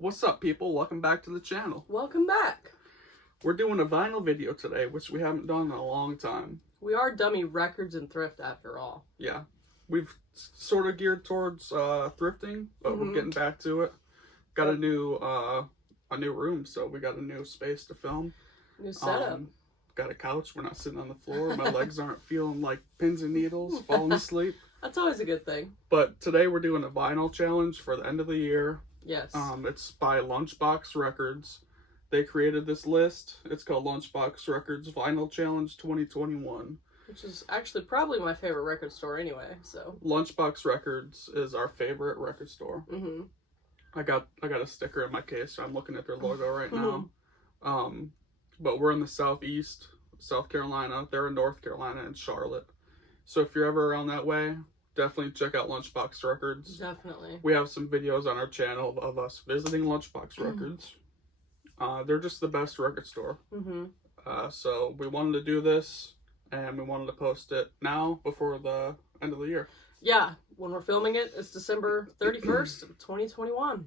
What's up, people? Welcome back to the channel. Welcome back. We're doing a vinyl video today, which we haven't done in a long time. We are dummy records and thrift after all. Yeah. We've sort of geared towards thrifting, but we're getting back to it. Got a new room, so we got a new space to film. New setup. Got a couch. We're not sitting on the floor. My legs aren't feeling like pins and needles, falling asleep. That's always a good thing. But today we're doing a vinyl challenge for the end of the year. Yes. It's by Lunchbox Records. They created this list. It's called Lunchbox Records Vinyl Challenge 2021. Which is actually probably my favorite record store anyway, so. Lunchbox Records is our favorite record store. Mm-hmm. I got a sticker in my case, so I'm looking at their logo right now. But we're in the southeast, South Carolina. They're in North Carolina and Charlotte. So if you're ever around that way, definitely check out Lunchbox Records. Definitely. We have some videos on our channel of us visiting Lunchbox Records. They're just the best record store. So we wanted to do this, and we wanted to post it now before the end of the year. Yeah, when we're filming it, it's December 31st, 2021.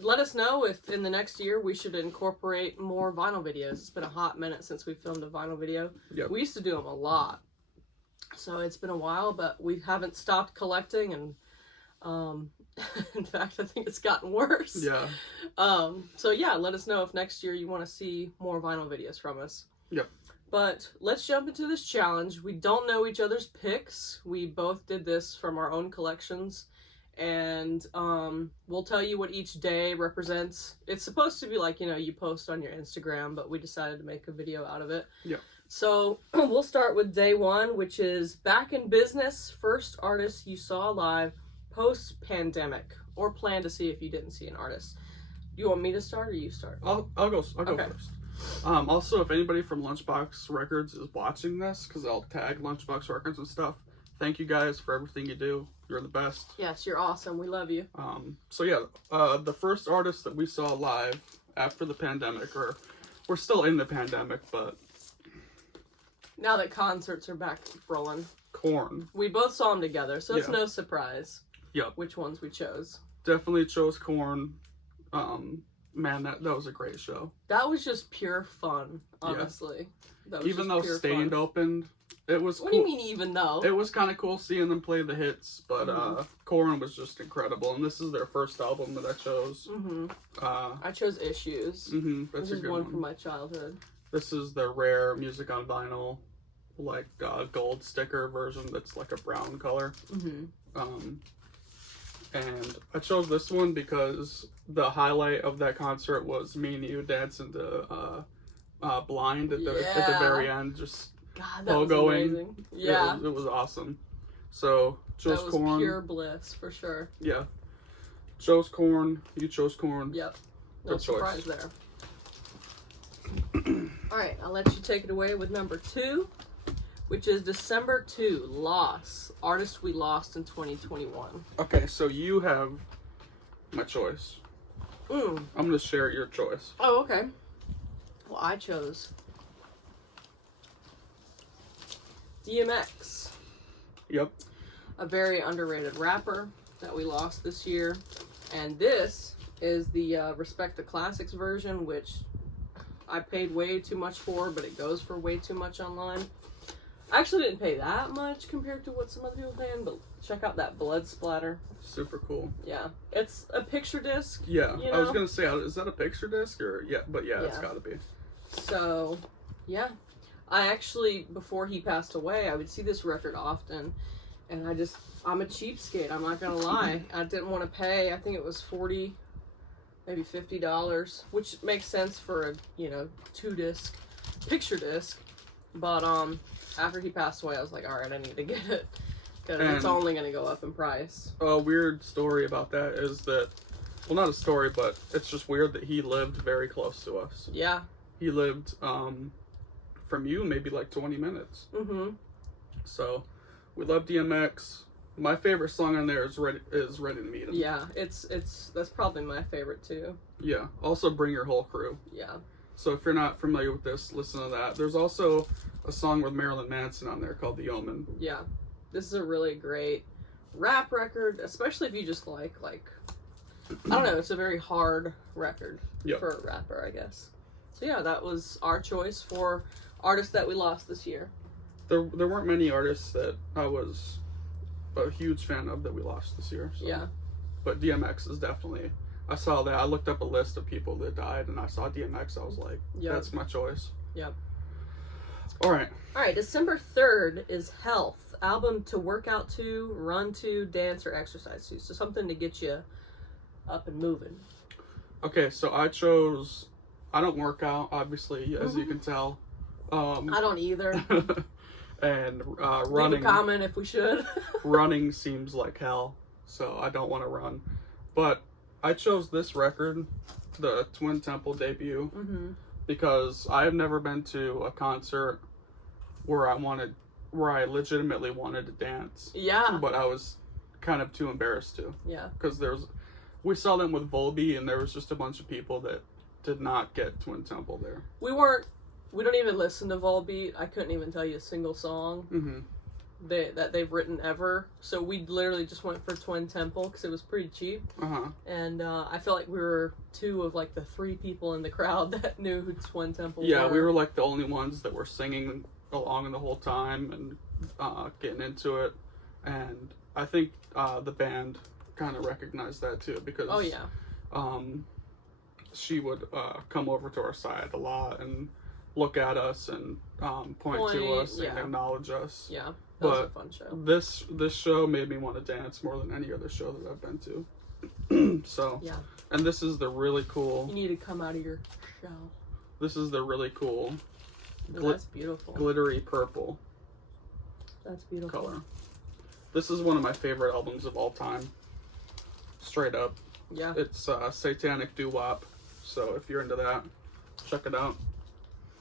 Let us know if in the next year we should incorporate more vinyl videos. It's been a hot minute since we filmed a vinyl video. Yep. We used to do them a lot. So it's been a while, but we haven't stopped collecting, and in fact, I think it's gotten worse. Yeah. So yeah, let us know if next year you want to see more vinyl videos from us. Yep. But let's jump into this challenge. We don't know each other's picks. We both did this from our own collections, and we'll tell you what each day represents. It's supposed to be like, you know, you post on your Instagram, but we decided to make a video out of it. Yeah. So we'll start with day one, which is back in business, first artist you saw live post-pandemic, or plan to see if you didn't see an artist. Do you want me to start or you start? I'll go first. Also, if anybody from Lunchbox Records is watching this, because I'll tag Lunchbox Records and stuff, thank you guys for everything you do. You're the best. Yes, you're awesome. We love you. So yeah, the first artist that we saw live after the pandemic, or we're still in the pandemic, but now that concerts are back rolling. Korn. We both saw them together, so it's no surprise. Yep. Which ones we chose. Definitely chose Korn. Man, that was a great show. That was just pure fun, honestly. Yeah. Even though Stained opened, it was What cool. do you mean even though? It was kind of cool seeing them play the hits, but Korn was just incredible, and this is their first album that I chose. I chose Issues. That's this a good is one from my childhood. This is the rare music on vinyl, like gold sticker version that's like a brown color. And I chose this one because the highlight of that concert was me and you dancing to Blind at the very end, just God, that was amazing. Yeah. It was awesome. So, chose Korn. That was pure bliss, for sure. Yeah. Chose Korn. You chose Korn. Yep. No Good surprise choice. there. Alright, I'll let you take it away with number 2, which is December 2, Loss. Artist we lost in 2021. Okay, so you have my choice. I'm going to share your choice. Oh, okay. Well, I chose DMX. Yep. A very underrated rapper that we lost this year. And this is the Respect the Classics version, which I paid way too much for, but it goes for way too much online. I actually didn't pay that much compared to what some other people paying, but check out that blood splatter. Super cool. Yeah. It's a picture disc. Yeah. You know? I was going to say, is that a picture disc? Or but yeah, it's got to be. So, yeah. I actually, before he passed away, I would see this record often, and I'm a cheapskate, I'm not going to lie. I didn't want to pay, I think it was $40, maybe $50, which makes sense for a, 2-disc picture disc. But, after he passed away, I was like, alright, I need to get it. Because it's only going to go up in price. A weird story about that is that, well, not a story, but it's just weird that he lived very close to us. Yeah. He lived, from you, maybe like 20 minutes. So, we love DMX. My favorite song on there is Ready to Meet Him. Yeah, that's probably my favorite too. Yeah. Also, Bring Your Whole Crew. Yeah. So if you're not familiar with this, listen to that. There's also a song with Marilyn Manson on there called The Omen. Yeah. This is a really great rap record, especially if you just like I don't know, it's a very hard record Yep. for a rapper, I guess. So yeah, that was our choice for artists that we lost this year. There weren't many artists that I was a huge fan of that we lost this year. So. Yeah. But DMX is definitely. I saw that. I looked up a list of people that died, and I saw DMX. I was like, that's my choice. Yep. All right. December 3rd is Health. Album to work out to, run to, dance, or exercise to. So something to get you up and moving. Okay, so I chose. I don't work out, obviously, as you can tell. I don't either. And running. Leave a comment if we should. Running seems like hell, so I don't want to run. But I chose this record, the Twin Temple debut, because I have never been to a concert where I legitimately wanted to dance. Yeah. But I was kind of too embarrassed to. Yeah. Because we saw them with Volby, and there was just a bunch of people that did not get Twin Temple there. We don't even listen to Volbeat. I couldn't even tell you a single song that they've written ever. So we literally just went for Twin Temple because it was pretty cheap. And I feel like we were two of like the three people in the crowd that knew who Twin Temple Yeah, were. we were like the only ones that were singing along the whole time and getting into it. And I think the band kind of recognized that too because she would come over to our side a lot and look at us and point to us and acknowledge us. Yeah, that was a fun show. This show made me want to dance more than any other show that I've been to. So, yeah. And this is the really cool. You need to come out of your shell. This is the really cool. That's beautiful. Glittery purple. That's beautiful. Color. This is one of my favorite albums of all time. Straight up. Yeah. It's satanic doo-wop. So if you're into that, check it out.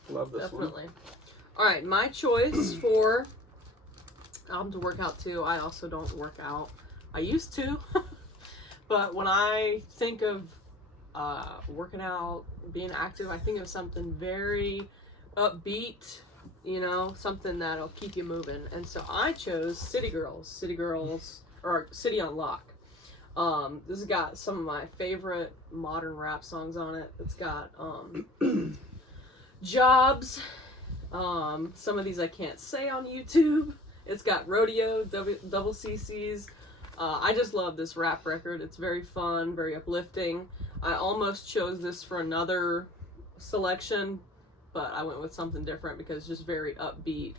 Love this one. Definitely. All right, my choice for album to work out to. I also don't work out. I used to, but when I think of working out, being active, I think of something very upbeat. You know, something that'll keep you moving. And so I chose City Girls, or City on Lock. This has got some of my favorite modern rap songs on it. It's got Jobs. Some of these I can't say on YouTube. It's got Rodeo, Double CC's. I just love this rap record. It's very fun, very uplifting. I almost chose this for another selection, but I went with something different because it's just very upbeat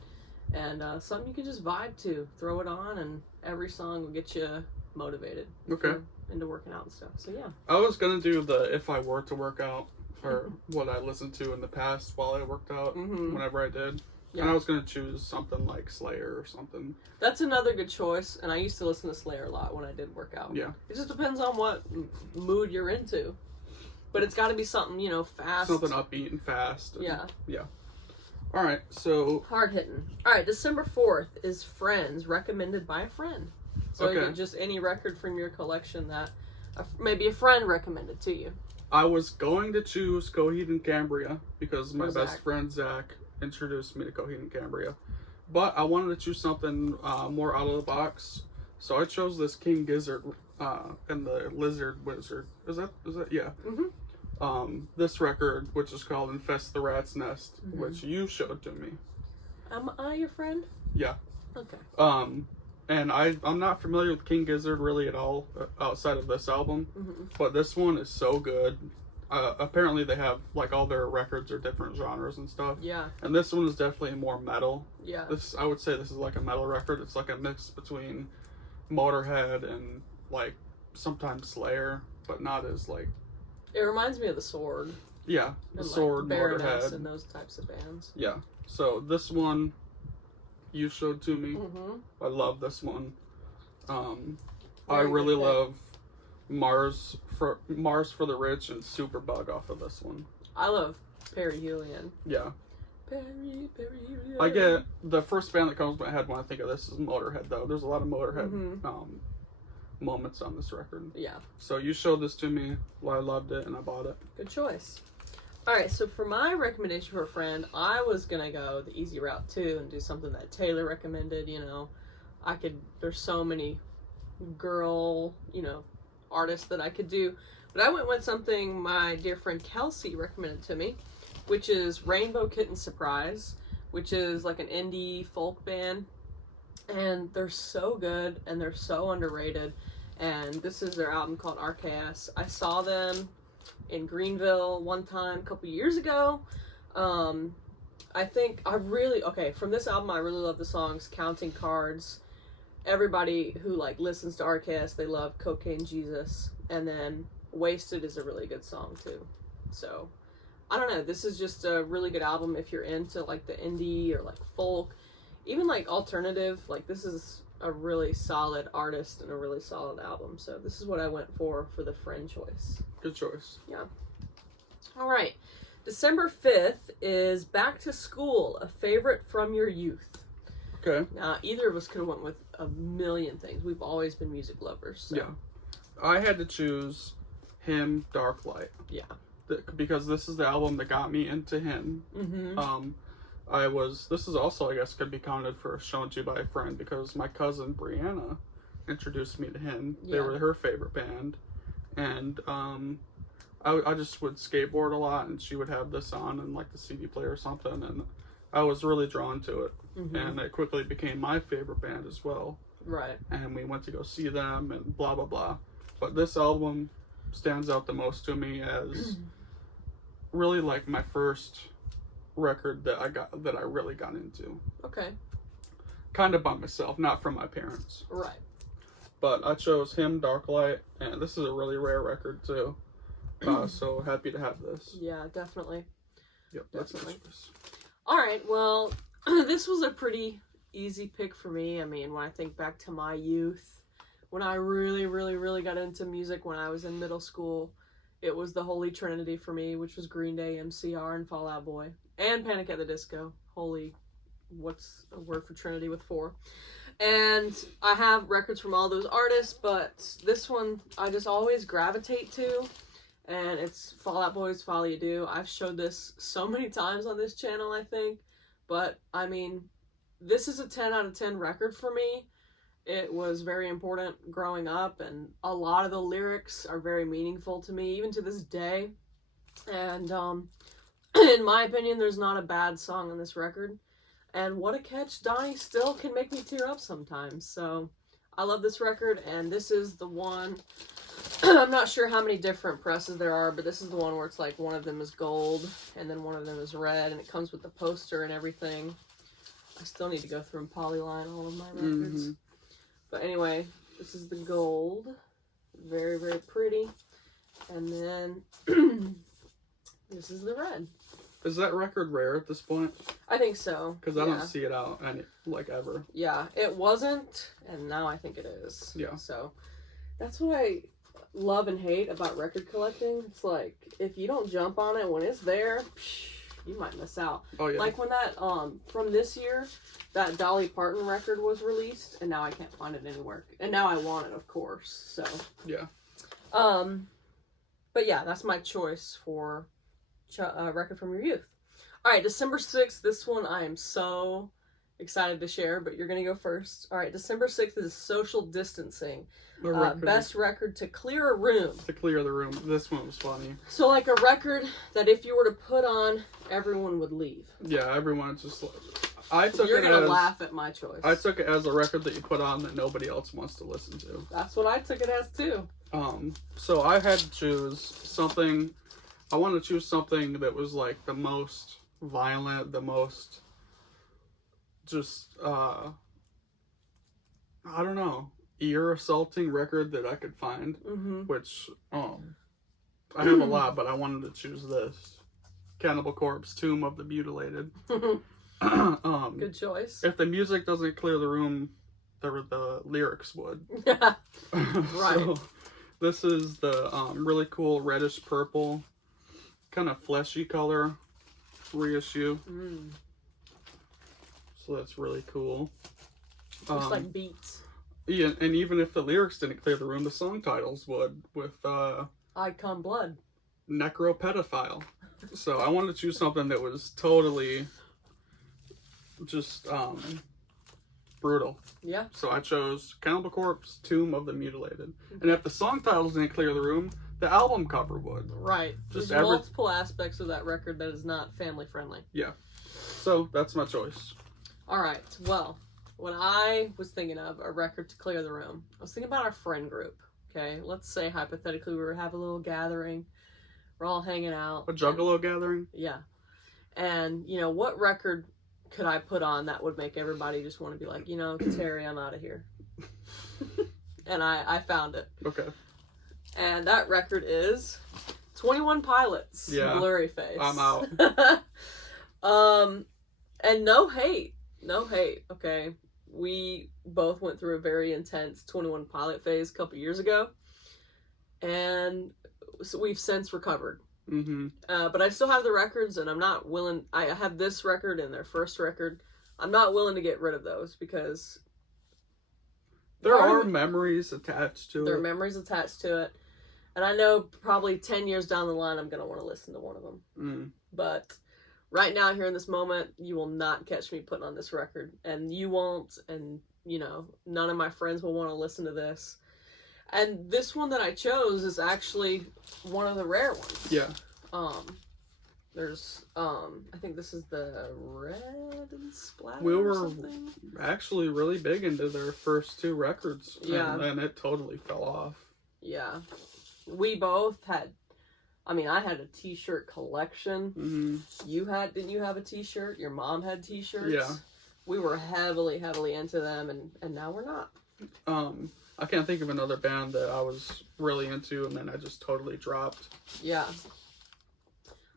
and something you can just vibe to. Throw it on, and every song will get you motivated. Okay. Into working out and stuff. So yeah. I was gonna do the if I were to work out, or what I listened to in the past while I worked out, whenever I did. Yeah. And I was gonna choose something like Slayer or something. That's another good choice, and I used to listen to Slayer a lot when I did work out. Yeah. It just depends on what mood you're into. But it's got to be something, you know, fast. Something upbeat and fast. And, yeah. Yeah. All right, so... Hard hitting. All right, December 4th is Friends, recommended by a friend. So just any record from your collection that maybe a friend recommended to you. I was going to choose Coheed and Cambria because my best friend Zach introduced me to Coheed and Cambria. But I wanted to choose something more out of the box. So I chose this King Gizzard and the Lizard Wizard. Is that yeah. This record, which is called Infest the Rat's Nest, which you showed to me. Am I your friend? Yeah. Okay. And I'm not familiar with King Gizzard really at all outside of this album, but this one is so good. Apparently they have, like, all their records are different genres and stuff. Yeah. And this one is definitely more metal. Yeah. I would say this is like a metal record. It's like a mix between Motorhead and, like, sometimes Slayer, but not as, like... It reminds me of The Sword. Yeah, The Sword, Baroness, Motorhead. and those types of bands. Yeah. So this one you showed to me. I love this one. I really love Mars for the Rich and Superbug off of this one. I love Perihelion. Yeah. Perihelion. I get the first band that comes to my head when I think of this is Motorhead, though. There's a lot of Motorhead moments on this record. Yeah. So you showed this to me. Well, I loved it and I bought it. Good choice. Alright, so for my recommendation for a friend, I was gonna go the easy route too and do something that Taylor recommended, you know. There's so many girl, you know, artists that I could do. But I went with something my dear friend Kelsey recommended to me, which is Rainbow Kitten Surprise, which is like an indie folk band. And they're so good, and they're so underrated. And this is their album called RKS. I saw them in Greenville one time a couple years ago. I think from this album, I really love the songs Counting Cards. Everybody who like listens to RKS, they love Cocaine Jesus. And then Wasted is a really good song too. So, I don't know. This is just a really good album if you're into like the indie or like folk. Even like alternative, like this is a really solid artist and a really solid album. So this is what I went for the friend choice. Good choice. Yeah. All right. December 5th is Back to School, a favorite from your youth. Okay. Now, either of us could have went with a million things. We've always been music lovers. So. Yeah. I had to choose him, Dark Light. Yeah. Because this is the album that got me into him. Mm-hmm. This is also, I guess, could be counted for shown to you by a friend, because my cousin Brianna introduced me to him. Yeah. They were her favorite band. And, I just would skateboard a lot, and she would have this on and like the CD player or something, and I was really drawn to it. Mm-hmm. And it quickly became my favorite band as well. Right. And we went to go see them and blah blah blah. But this album stands out the most to me as really like my first record that I really got into. Okay. Kind of by myself, not from my parents. Right. But I chose him, Dark Light, and this is a really rare record too. So happy to have this. Yeah, definitely. Yep, Definitely. that's All right, well, this was a pretty easy pick for me. I mean, when I think back to my youth, when I really, really, really got into music when I was in middle school, it was the Holy Trinity for me, which was Green Day, MCR, and Fall Out Boy. And Panic at the Disco. What's a word for Trinity with 4? And I have records from all those artists, but this one I just always gravitate to. And it's Fall Out Boy's Follow You Do. I've showed this so many times on this channel, I think. But, I mean, this is a 10 out of 10 record for me. It was very important growing up, and a lot of the lyrics are very meaningful to me, even to this day. And, in my opinion, there's not a bad song on this record. And what a catch, Donnie still can make me tear up sometimes. So, I love this record, and this is the one... I'm not sure how many different presses there are, but this is the one where it's like one of them is gold and then one of them is red, and it comes with the poster and everything. I still need to go through and polyline all of my records. But anyway, this is the gold. Very, very pretty. And then this is the red. Is that record rare at this point? I think so. Because I don't see it out ever. Yeah, it wasn't, and now I think it is. Yeah. So that's what I love and hate about record collecting. It's like, if you don't jump on it when it's there, you might miss out. Oh yeah. Like when that from this year, that Dolly Parton record was released, and now I can't find it anywhere. And now I want it, of course. So yeah. But yeah, that's my choice for record from your youth. All right, December 6th. This one I am so excited to share, but you're gonna go first. All right, December 6th is Social Distancing. Best record to clear a room. To clear the room. This one was funny. So like a record that if you were to put on, everyone would leave. Yeah, everyone's just like... You're gonna laugh at my choice. I took it as a record that you put on that nobody else wants to listen to. That's what I took it as too. So I had to choose something... I wanted to choose something that was like the most violent, the most... just, I don't know, ear-assaulting record that I could find, which, I have a lot, but I wanted to choose this. Cannibal Corpse, Tomb of the Mutilated. Good choice. If the music doesn't clear the room, the lyrics would. Right. So, this is the really cool reddish-purple, kind of fleshy color reissue. So that's really cool. Just like beats. Yeah, and even if the lyrics didn't clear the room, the song titles would, with Icon Blood. Necropedophile. So I wanted to choose something that was totally just brutal. Yeah. So I chose Cannibal Corpse, Tomb of the Mutilated. And if the song titles didn't clear the room, the album cover would. Right. Just There's multiple aspects of that record that is not family friendly. Yeah. So that's my choice. All right. Well, when I was thinking of a record to clear the room, I was thinking about our friend group. Okay. Let's say hypothetically we were having a little gathering. We're all hanging out. A Juggalo gathering? Yeah. And, you know, what record could I put on that would make everybody just want to be like, you know, Terry, I'm out of here. And I found it. Okay. And that record is 21 Pilots. Yeah. Blurry Face. I'm out. And no hate. No hate, okay? We both went through a very intense 21 Pilot phase a couple years ago. And so we've since recovered. Mm-hmm. But I still have the records, and I'm not willing. I have this record and their first record. I'm not willing to get rid of those because there are memories attached to it. There are memories attached to it, and I know probably 10 years down the line I'm gonna want to listen to one of them. Mm. But right now, here in this moment, you will not catch me putting on this record, and you won't, and you know, none of my friends will want to listen to this. And this one that I chose is actually one of the rare ones. Yeah. There's, I think this is the Red Splatter We or were something. actually really big into their first two records. Yeah. And it totally fell off. Yeah. We both had, I mean, I had a t-shirt collection. Mm-hmm. Didn't you have a t-shirt? Your mom had t-shirts? Yeah. We were heavily into them, and now we're not. I can't think of another band that I was really into and then I just totally dropped. Yeah.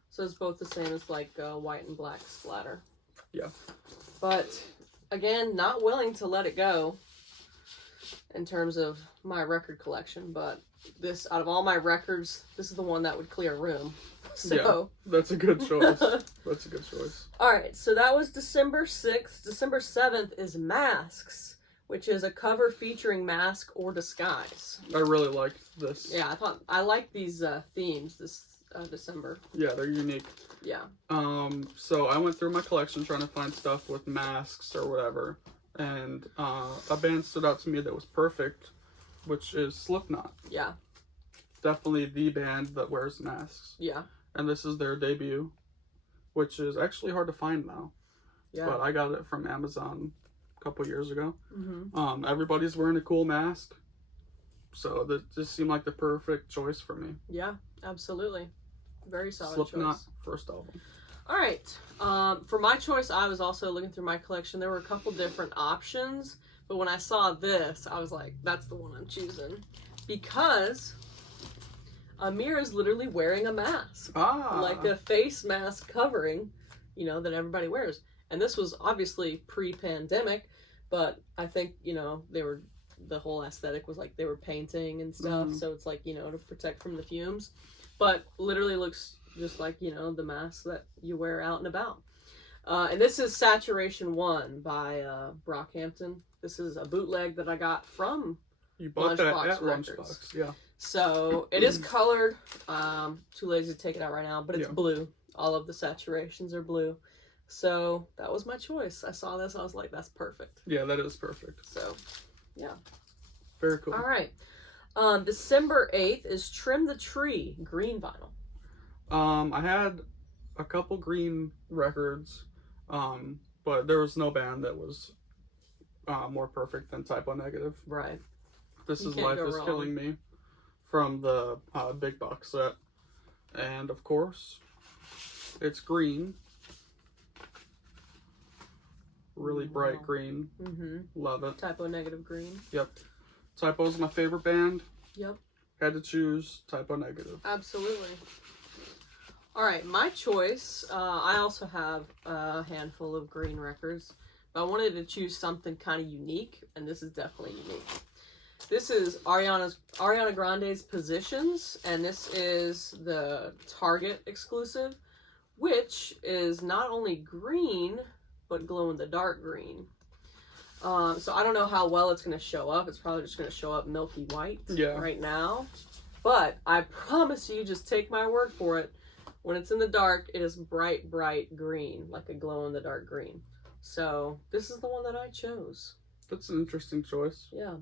So it's both the same as like White and Black Splatter. Yeah. But again, not willing to let it go in terms of my record collection. But this, out of all my records, this is the one that would clear a room. So yeah, that's a good choice. That's a good choice. All right, so that was December 6th. December 7th is Masks, which is a cover featuring mask or disguise. I really liked this. Yeah, I like these themes this December. Yeah, they're unique. Yeah. So I went through my collection trying to find stuff with masks or whatever, and a band stood out to me that was perfect, which is Slipknot. Yeah. Definitely the band that wears masks. Yeah. And this is their debut, which is actually hard to find now. Yeah. But I got it from Amazon a couple years ago. Mm-hmm. Everybody's wearing a cool mask, so that just seemed like the perfect choice for me. Yeah, absolutely. Very solid Slipknot choice. first album. All right. For my choice, I was also looking through my collection. There were a couple different options, but when I saw this, I was like, that's the one I'm choosing. Because Amir is literally wearing a mask. Like a face mask covering, you know, that everybody wears. And this was obviously pre-pandemic, but I think, you know, the whole aesthetic was like they were painting and stuff, so it's like, you know, to protect from the fumes. But literally looks just like, you know, the mask that you wear out and about. And this is Saturation 1 by Brockhampton. This is a bootleg that I got from You bought Lunchbox that at Records. Lunchbox, yeah. So it is colored. Too lazy to take it out right now, but it's Yeah. blue. All of the saturations are blue. So that was my choice. I saw this, I was like, that's perfect. Yeah, that is perfect. So, yeah. Very cool. All right. December 8th is Trim the Tree, green vinyl. I had a couple green records, but there was no band that was more perfect than Typo Negative. Right. This You is can't Life go is wrong. Killing Me from the big box set. And of course, it's green. Really bright green. Mm-hmm. Love it. Typo Negative green. Yep. Typo's my favorite band. Yep. Had to choose Typo Negative. Absolutely. All right, my choice. I also have a handful of green records, but I wanted to choose something kind of unique, and this is definitely unique. This is Ariana Grande's Positions, and this is the Target exclusive, which is not only green, but glow-in-the-dark green. So I don't know how well it's going to show up. It's probably just going to show up milky white right now. But I promise you, just take my word for it. When it's in the dark, it is bright, bright green, like a glow-in-the-dark green. So this is the one that I chose. That's an interesting choice. Yeah.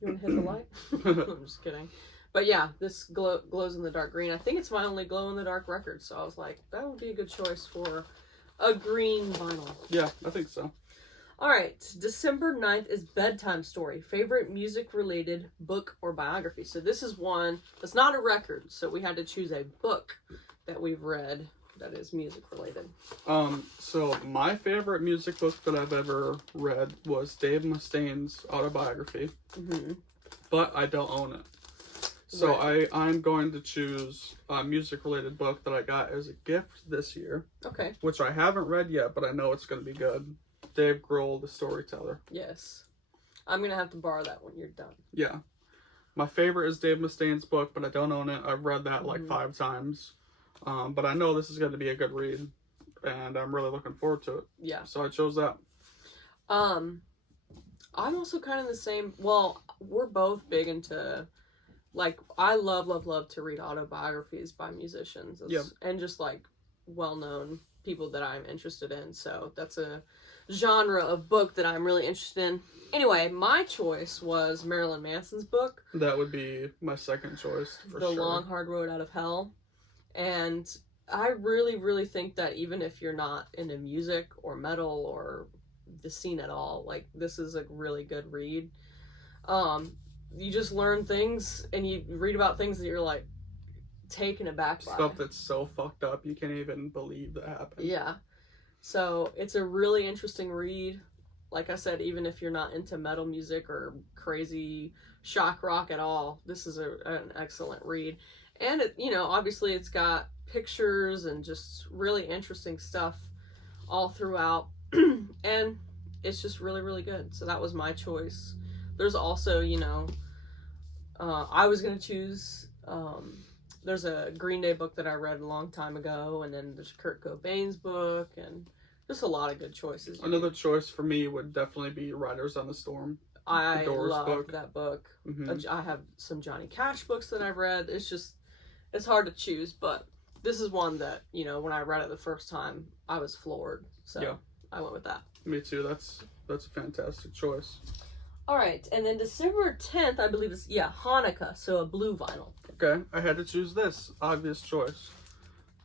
You want to hit the light? I'm just kidding. But yeah, this glows in the dark green. I think it's my only glow in the dark record, so I was like, that would be a good choice for a green vinyl. Yeah, I think so. All right, December 9th is Bedtime Story. Favorite music-related book or biography. So this is one that's not a record, so we had to choose a book that we've read that is music-related. So my favorite music book that I've ever read was Dave Mustaine's autobiography, but I don't own it. So I'm going to choose a music-related book that I got as a gift this year. Okay. Which I haven't read yet, but I know it's going to be good. Dave Grohl, The Storyteller. Yes. I'm going to have to borrow that when you're done. Yeah. My favorite is Dave Mustaine's book, but I don't own it. I've read that like 5 times. But I know this is going to be a good read, and I'm really looking forward to it. Yeah. So I chose that. I'm also kind of the same. Well, we're both big into, like, I love to read autobiographies by musicians. Yep. And just, like, well-known people that I'm interested in. So that's a genre of book that I'm really interested in. Anyway, my choice was Marilyn Manson's book. That would be my second choice, for sure. The Long Hard Road Out of Hell. And I really, really think that even if you're not into music or metal or the scene at all, like, this is a really good read. You just learn things, and you read about things that you're, like, taken aback by. Stuff that's so fucked up you can't even believe that happened. Yeah. So it's a really interesting read. Like I said, even if you're not into metal music or crazy shock rock at all, this is an excellent read. And it, obviously it's got pictures and just really interesting stuff all throughout. And it's just really, really good. So that was my choice. There's also, I was going to choose, there's a Green Day book that I read a long time ago, and then there's Kurt Cobain's book, and just a lot of good choices. Another choice for me would definitely be Riders on the Storm. I love that book. I have some Johnny Cash books that I've read. It's hard to choose, but this is one that, when I read it the first time, I was floored. So yeah. I went with that. Me too. That's a fantastic choice. All right, and then December 10th, I believe is, Hanukkah, so a blue vinyl. Okay, I had to choose this. Obvious choice.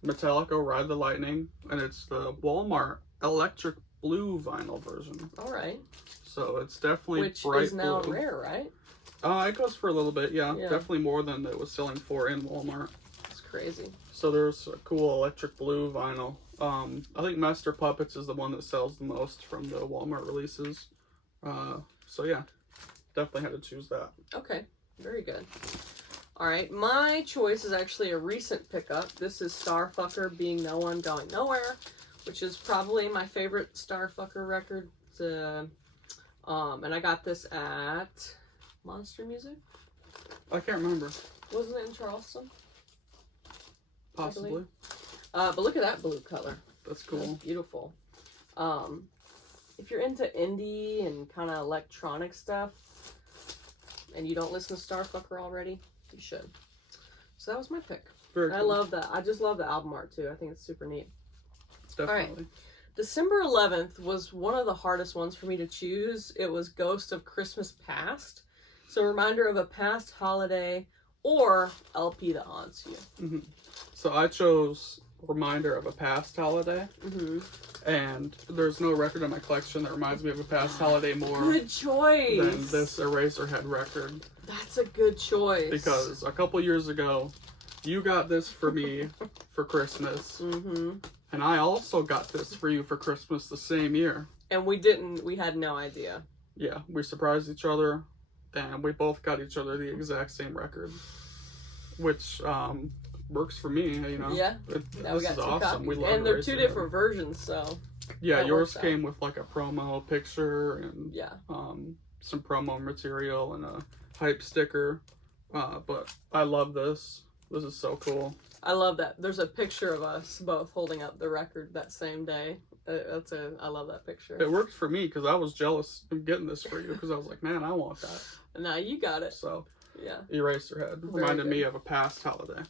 Metallica Ride the Lightning, and it's the Walmart Electric Blue vinyl version. All right. So it's definitely Which bright is now blue. rare, right? It goes for a little bit, yeah. Definitely more than it was selling for in Walmart. It's crazy. So there's a cool electric blue vinyl. I think Master Puppets is the one that sells the most from the Walmart releases. So yeah, definitely had to choose that. Okay, very good. All right, my choice is actually a recent pickup. This is Starfucker, Being No One, Going Nowhere, which is probably my favorite Starfucker record. And I got this at Monster Music. I can't remember. Wasn't it in Charleston? Possibly. But look at that blue color. That's cool. That's beautiful. If you're into indie and kind of electronic stuff, and you don't listen to Starfucker already, you should. So that was my pick. Very cool. I love that. I just love the album art too. I think it's super neat. Definitely. All right. December 11th was one of the hardest ones for me to choose. It was Ghost of Christmas Past. So a reminder of a past holiday or LP that haunts you. So I chose Reminder of a Past Holiday. And there's no record in my collection that reminds me of a past holiday more Good choice. than this Eraserhead record. That's a good choice. Because a couple years ago, you got this for me for Christmas. And I also got this for you for Christmas the same year. And we had no idea. Yeah, we surprised each other, and we both got each other the exact same record. Which, works for me, Yeah. Now we got two copies. We love and they're two different versions, so. Yeah, yours came with like a promo picture and some promo material and a hype sticker. But I love this. This is so cool. I love that. There's a picture of us both holding up the record that same day. I love that picture. It worked for me because I was jealous of getting this for you because I was like, man, I want that. Now you got it. So, yeah. Eraserhead reminded me of a past holiday.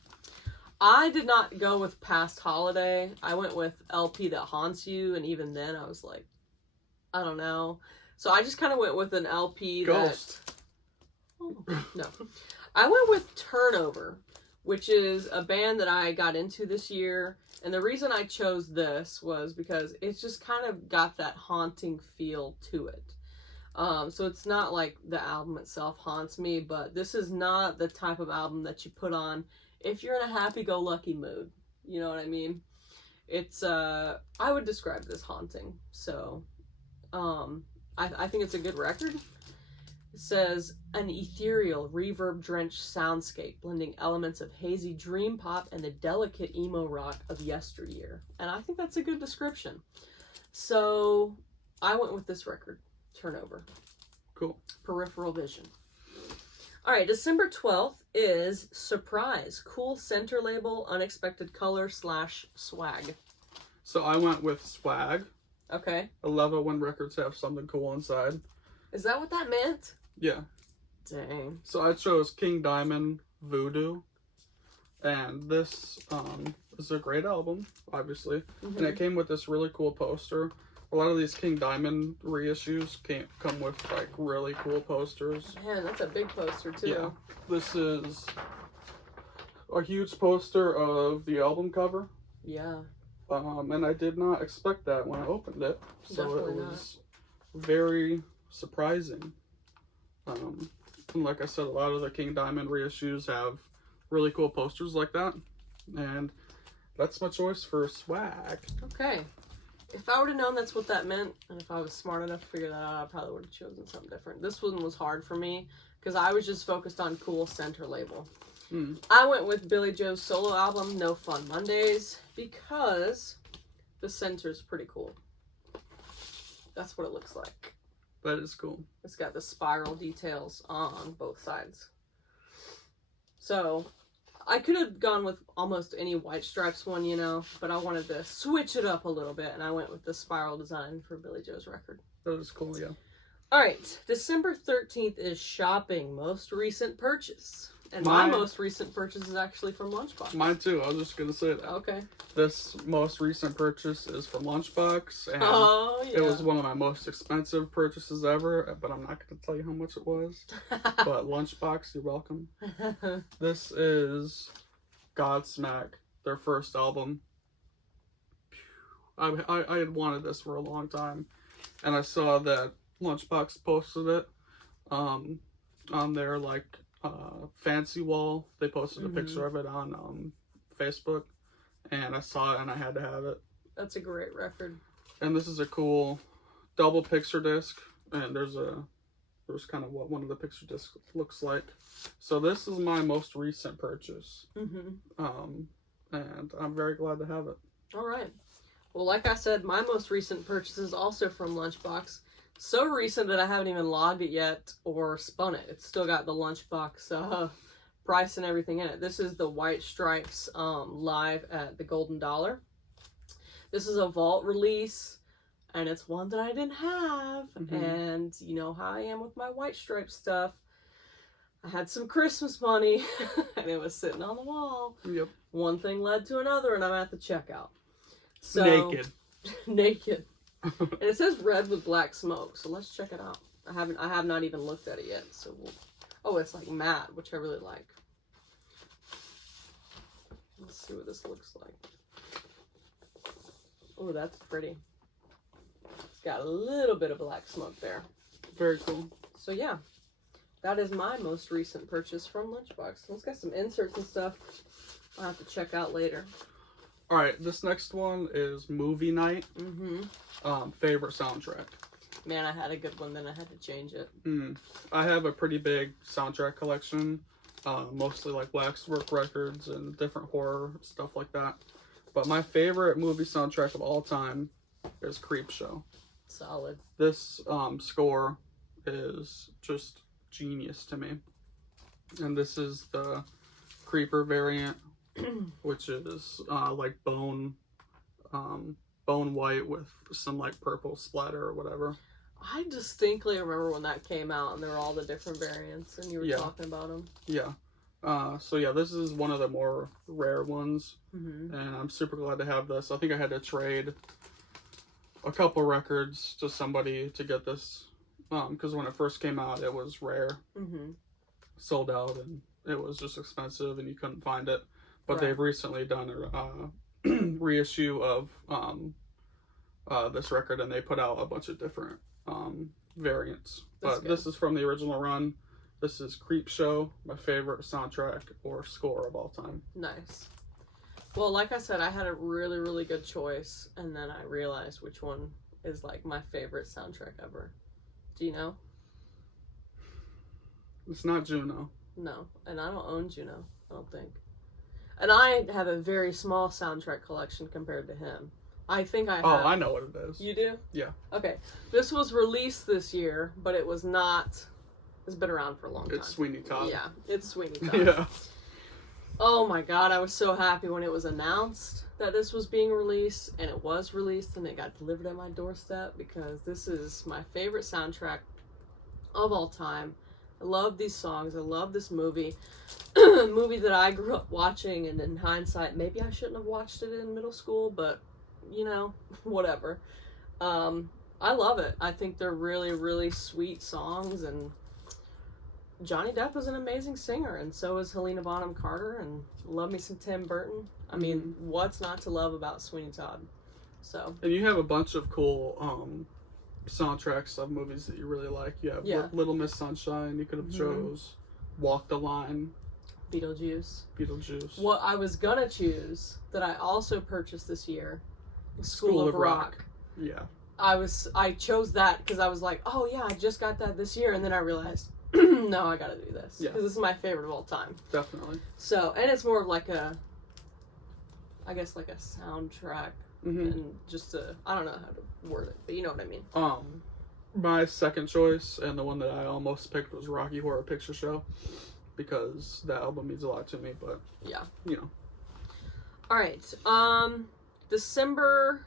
I did not go with past holiday. I went with LP that haunts you, and even then I was like, I don't know. So I just kind of went with an LP Ghost. No. I went with Turnover, which is a band that I got into this year. And the reason I chose this was because it's just kind of got that haunting feel to it. So it's not like the album itself haunts me, but this is not the type of album that you put on if you're in a happy-go-lucky mood. You know what I mean? It's, I would describe it as haunting. So, I think it's a good record. It says, an ethereal, reverb-drenched soundscape blending elements of hazy dream pop and the delicate emo rock of yesteryear. And I think that's a good description. So, I went with this record, Turnover. Cool. Peripheral Vision. All right, December 12th is Surprise, cool center label, unexpected color / swag. So I went with swag. Okay. I love it when records have something cool inside. Is that what that meant? Yeah. Dang. So I chose King Diamond Voodoo. And this is a great album, obviously. Mm-hmm. And it came with this really cool poster. A lot of these King Diamond reissues come with like really cool posters. Man, that's a big poster too. Yeah. This is a huge poster of the album cover. Yeah. And I did not expect that when I opened it. So Definitely it was very surprising. And like I said, a lot of the King Diamond reissues have really cool posters like that. And that's my choice for swag. Okay. If I would have known that's what that meant, and if I was smart enough to figure that out, I probably would have chosen something different. This one was hard for me, because I was just focused on cool center label. I went with Billy Joe's solo album, No Fun Mondays, because the center's pretty cool. That's what it looks like. That is cool. It's got the spiral details on both sides. So, I could have gone with almost any White Stripes one, you know, but I wanted to switch it up a little bit, and I went with the spiral design for Billy Joe's record. That is cool, yeah. All right, December 13th is shopping, most recent purchase. And my most recent purchase is actually from Lunchbox. Mine too, I was just going to say that. Okay. This most recent purchase is from Lunchbox, and yeah. it was one of my most expensive purchases ever, but I'm not going to tell you how much it was. But Lunchbox, you're welcome. This is Godsmack, their first album. I had wanted this for a long time, and I saw that Lunchbox posted it on their like fancy wall. They posted a picture of it on Facebook, and I saw it and I had to have it. That's a great record. And this is a cool double picture disc, and there's kind of what one of the picture discs looks like. So this is my most recent purchase. And I'm very glad to have it. All right. Well, like I said, my most recent purchase is also from Lunchbox. So recent that I haven't even logged it yet or spun it. It's still got the Lunchbox price and everything in it. This is the White Stripes live at the Golden Dollar. This is a vault release, and it's one that I didn't have. And you know how I am with my White Stripes stuff. I had some Christmas money, and it was sitting on the wall. Yep. One thing led to another, and I'm at the checkout. So, Naked. Naked. And it says red with black smoke, so let's check it out. I have not even looked at it yet, so oh, it's like matte, which I really like. Let's see what this looks like. Oh, that's pretty. It's got a little bit of black smoke there. Very cool. So yeah, that is my most recent purchase from Lunchbox. It's got some inserts and stuff I'll have to check out later. All right, this next one is Movie Night. Favorite soundtrack. Man, I had a good one, then I had to change it. I have a pretty big soundtrack collection, mostly like waxwork records and different horror stuff like that. But my favorite movie soundtrack of all time is Creepshow. Solid. This score is just genius to me. And this is the Creeper variant, which is like bone white with some like purple splatter or whatever. I distinctly remember when that came out and there were all the different variants and you were talking about them. Yeah. So yeah, this is one of the more rare ones, and I'm super glad to have this. I think I had to trade a couple records to somebody to get this Mm-hmm. when it first came out, it was rare, Mm-hmm. sold out, and it was just expensive, and you couldn't find it. But Right. they've recently done a reissue of this record, and they put out a bunch of different variants. That's But good. this is from the original run. This is Creep Show, my favorite soundtrack or score of all time. Nice. Well, like I said, I had a really, really good choice, and then I realized which one is like my favorite soundtrack ever. Do you know? It's not Juno. No, and I don't own Juno, I don't think. And I have a very small soundtrack collection compared to him. I think I have... Oh, I know what it is. You do? Yeah. Okay. This was released this year, but it was not... It's been around for a long time. It's Sweeney Todd. Yeah, it's Sweeney Todd. Yeah. Oh my god, I was so happy when it was announced that this was being released, and it was released, and it got delivered at my doorstep, because this is my favorite soundtrack of all time. I love these songs. I love this movie. A movie that I grew up watching, and in hindsight, maybe I shouldn't have watched it in middle school, but, you know, whatever. I love it. I think they're really, really sweet songs, and Johnny Depp is an amazing singer, and so is Helena Bonham Carter, and love me some Tim Burton. I mean, what's not to love about Sweeney Todd? So. And you have a bunch of cool soundtracks of movies that you really like. You have Little Miss Sunshine. You could have chose Walk the Line. Beetlejuice. What I was gonna choose that I also purchased this year, School of Rock. Yeah. I chose that because I was like, oh yeah, I just got that this year, and then I realized, no, I gotta do this because this is my favorite of all time. Definitely. So, and it's more of like a, I guess like a soundtrack, and just I don't know how to word it, but you know what I mean. My second choice, and the one that I almost picked, was Rocky Horror Picture Show, because that album means a lot to me, but yeah, you know. All right, December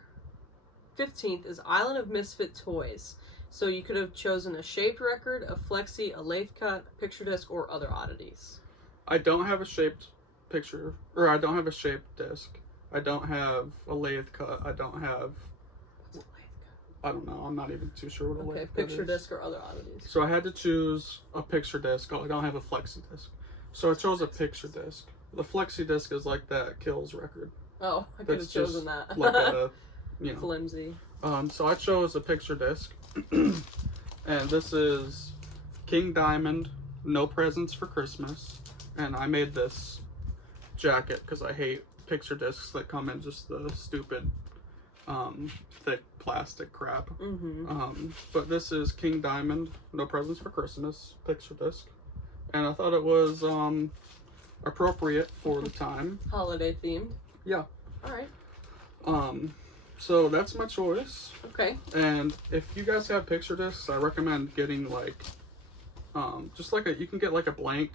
15th is Island of Misfit Toys. So you could have chosen a shaped record, a flexi, a lathe cut, picture disc, or other oddities. I don't have a shaped picture, or I don't have a shaped disc. I don't have a lathe cut. I don't have... What's a lathe cut? I don't know. I'm not even too sure what a lathe cut is. Okay, picture disc or other oddities. So I had to choose a picture disc. Oh, I don't have a flexi disc. So I chose a picture disc. The flexi disc is like that Kills record. Oh, I could have chosen that. Like a, you know. Flimsy. So I chose a picture disc. And this is King Diamond, No Presents for Christmas. And I made this jacket because I hate picture discs that come in just the stupid thick plastic crap. But this is King Diamond, No Presents for Christmas picture disc. And I thought it was appropriate for the time. Holiday themed. Yeah. Alright. So that's my choice. Okay. And if you guys have picture discs, I recommend getting like, just like you can get like a blank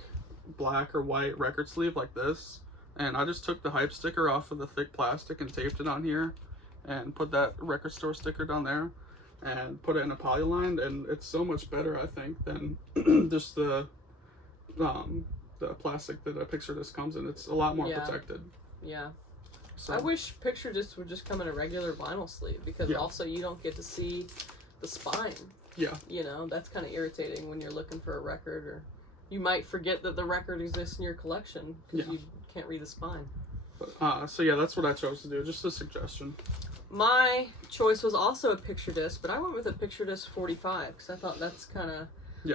black or white record sleeve like this. And I just took the hype sticker off of the thick plastic and taped it on here and put that record store sticker down there and put it in a polyline. And it's so much better, I think, than just the plastic that a picture disc comes in. It's a lot more protected. Yeah. So. I wish picture discs would just come in a regular vinyl sleeve, because also you don't get to see the spine. Yeah. You know, that's kind of irritating when you're looking for a record, or you might forget that the record exists in your collection because you can't read the spine. So yeah, that's what I chose to do. Just a suggestion. My choice was also a picture disc, but I went with a picture disc 45 because I thought that's kind of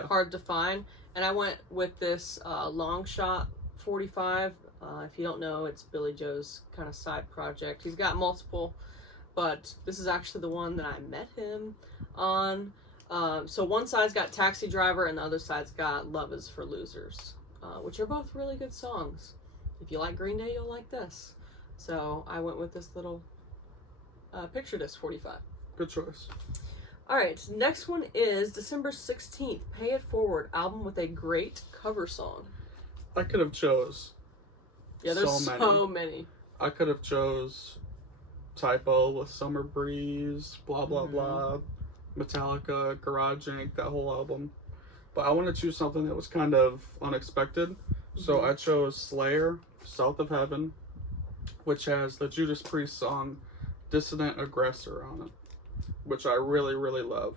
hard to find. And I went with this long shot 45. If you don't know, it's Billy Joe's kind of side project. He's got multiple, but this is actually the one that I met him on. So one side's got Taxi Driver and the other side's got Love Is for Losers, which are both really good songs. If you like Green Day, you'll like this. So I went with this little picture disc 45. Good choice. Alright, next one is December 16th, Pay It Forward, album with a great cover song. I could have chose. Yeah, there's so many. I could have chose Typo with Summer Breeze, blah blah blah, Metallica, Garage Inc., that whole album. But I want to choose something that was kind of unexpected. So I chose Slayer, South of Heaven, which has the Judas Priest song Dissident Aggressor on it, which I really, really love.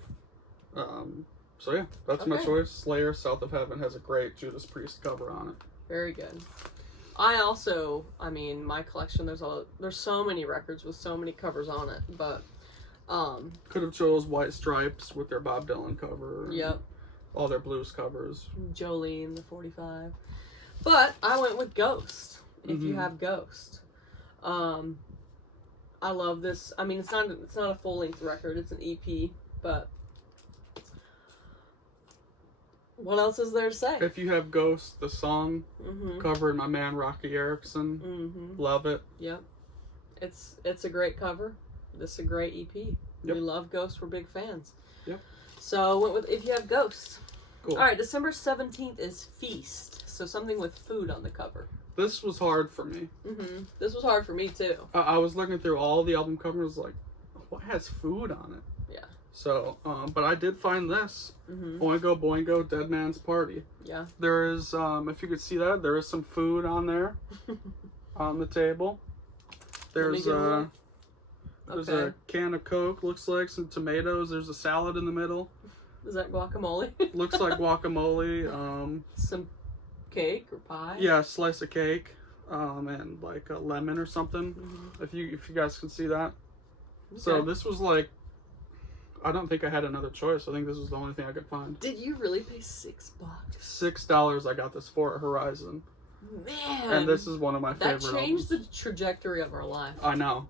So yeah, that's my Okay. choice. Slayer, South of Heaven has a great Judas Priest cover on it. Very good. I also, I mean, my collection, there's so many records with so many covers on it, but Could have chose White Stripes with their Bob Dylan cover. Yep. All their blues covers. Jolene, the 45. But I went with Ghost. If you have Ghost, I love this. I mean, it's not a full length record. It's an EP, but what else is there to say? If you have Ghost, the song covering my man Rocky Erickson, love it. Yep, it's a great cover. This is a great EP. Yep. We love Ghost. We're big fans. Yep. So went with If You Have Ghosts. Cool. All right, December 17th is Feast. So something with food on the cover. This was hard for me. This was hard for me too. I was looking through all the album covers, like, what has food on it? Yeah. So, but I did find this. Boingo Boingo, Dead Man's Party. Yeah. There is, if you could see that, there is some food on there, on the table. There's a can of Coke, looks like, some tomatoes. There's a salad in the middle. Is that guacamole? Looks like guacamole. Some cake or pie? Yeah, a slice of cake, and like a lemon or something. If you guys can see that. Okay. So this was like, I don't think I had another choice. I think this was the only thing I could find. Did you really pay $6? $6 I got this for at Horizon. Man. And this is one of my favorite That changed albums. the trajectory of our life. I know.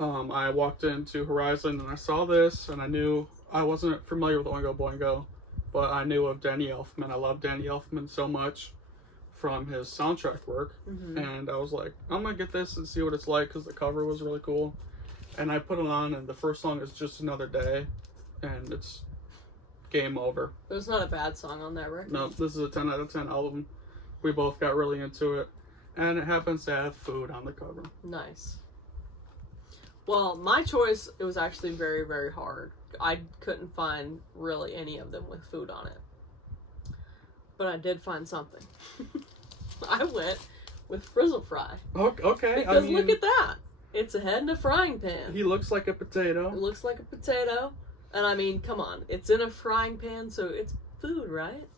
I walked into Horizon and I saw this, and I knew I wasn't familiar with Oingo Boingo, but I knew of Danny Elfman. I love Danny Elfman so much from his soundtrack work, and I was like, I'm gonna get this and see what it's like, because the cover was really cool. And I put it on, and the first song is Just Another Day, and it's game over. There's not a bad song on that record. No, this is a 10 out of 10 album. We both got really into it, and it happens to have food on the cover. Nice. Well, my choice, it was actually very, very hard. I couldn't find really any of them with food on it. But I did find something. I went with Frizzle Fry. Okay. Because look at that. It's a head in a frying pan. He looks like a potato. It looks like a potato. And I mean, come on. It's in a frying pan, so it's food, right?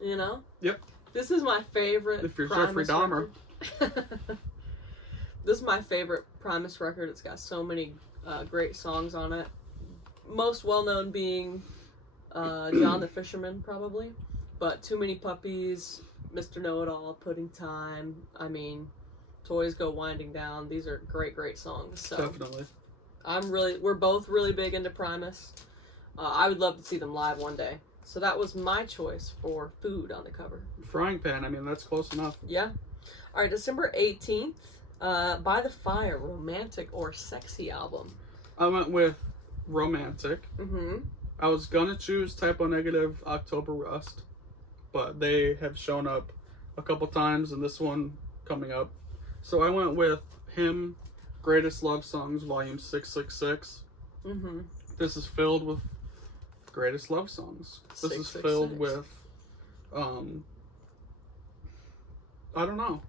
You know? Yep. This is my favorite If you're Primus Jeffrey Dahmer. record. This is my favorite Primus record. It's got so many great songs on it. Most well-known being John the Fisherman, probably. But Too Many Puppies, Mr. Know-It-All, Pudding Time. I mean, Toys Go Winding Down. These are great, great songs. So Definitely. we're both really big into Primus. I would love to see them live one day. So that was my choice for food on the cover. Frying pan, I mean, that's close enough. Yeah. All right, December 18th, By the Fire, Romantic or Sexy album. I went with Romantic. Mm-hmm. I was gonna choose Typo Negative, October Rust, but they have shown up a couple times, and this one coming up. So I went with him, Greatest Love Songs, Volume 666. Mm-hmm. This is filled with greatest love songs. This is filled with, I don't know.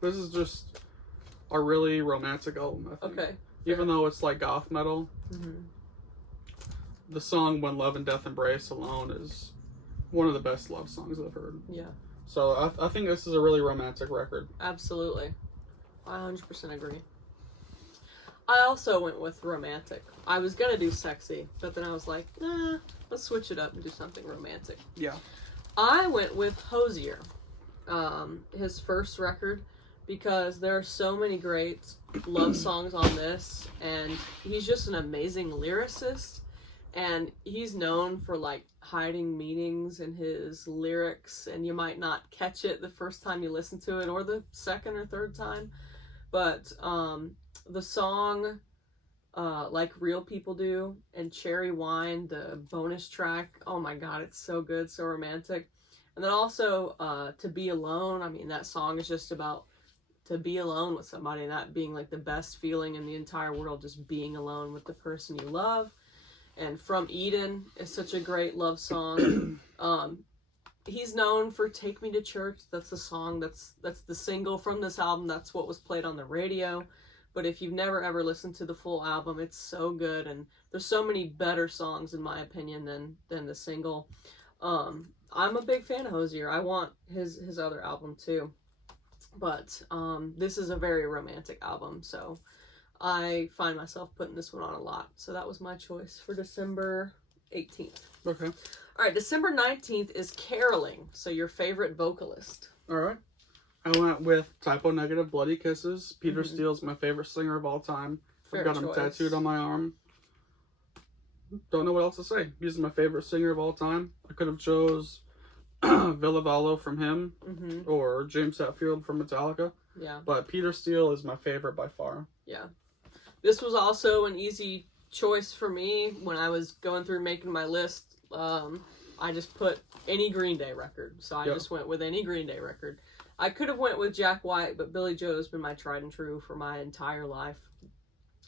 This is just a really romantic album, I think. Okay. Even though it's like goth metal, the song When Love and Death Embrace alone is one of the best love songs I've heard. Yeah. So I think this is a really romantic record. Absolutely. I 100% agree. I also went with romantic. I was going to do sexy, but then I was like, nah, let's switch it up and do something romantic. Yeah. I went with Hozier, his first record, because there are so many great love songs on this, and he's just an amazing lyricist, and he's known for like hiding meanings in his lyrics, and you might not catch it the first time you listen to it or the second or third time, but the song Like Real People Do and Cherry Wine, the bonus track, oh my god, it's so good, so romantic. And then also To Be Alone. I mean, that song is just about to be alone with somebody, and that being like the best feeling in the entire world, just being alone with the person you love. And From Eden is such a great love song. He's known for Take Me to Church. That's the song, that's the single from this album. That's what was played on the radio. but if you've never ever listened to the full album, it's so good, and there's so many better songs in my opinion than the single. I'm a big fan of Hozier. I want his other album too, but this is a very romantic album, so I find myself putting this one on a lot. So that was my choice for December 18th. Okay. All right, December 19th is Caroling, so your favorite vocalist. All right. I went with Typo Negative, Bloody Kisses. Peter Steele's my favorite singer of all time. I've got him tattooed on my arm. Don't know what else to say. He's my favorite singer of all time. I could have chose Villavallo from him or James Hetfield from Metallica. Yeah. But Peter Steele is my favorite by far. Yeah. This was also an easy choice for me when I was going through making my list. I just put any Green Day record. So I just went with any Green Day record. I could have went with Jack White, but Billy Joe's been my tried and true for my entire life.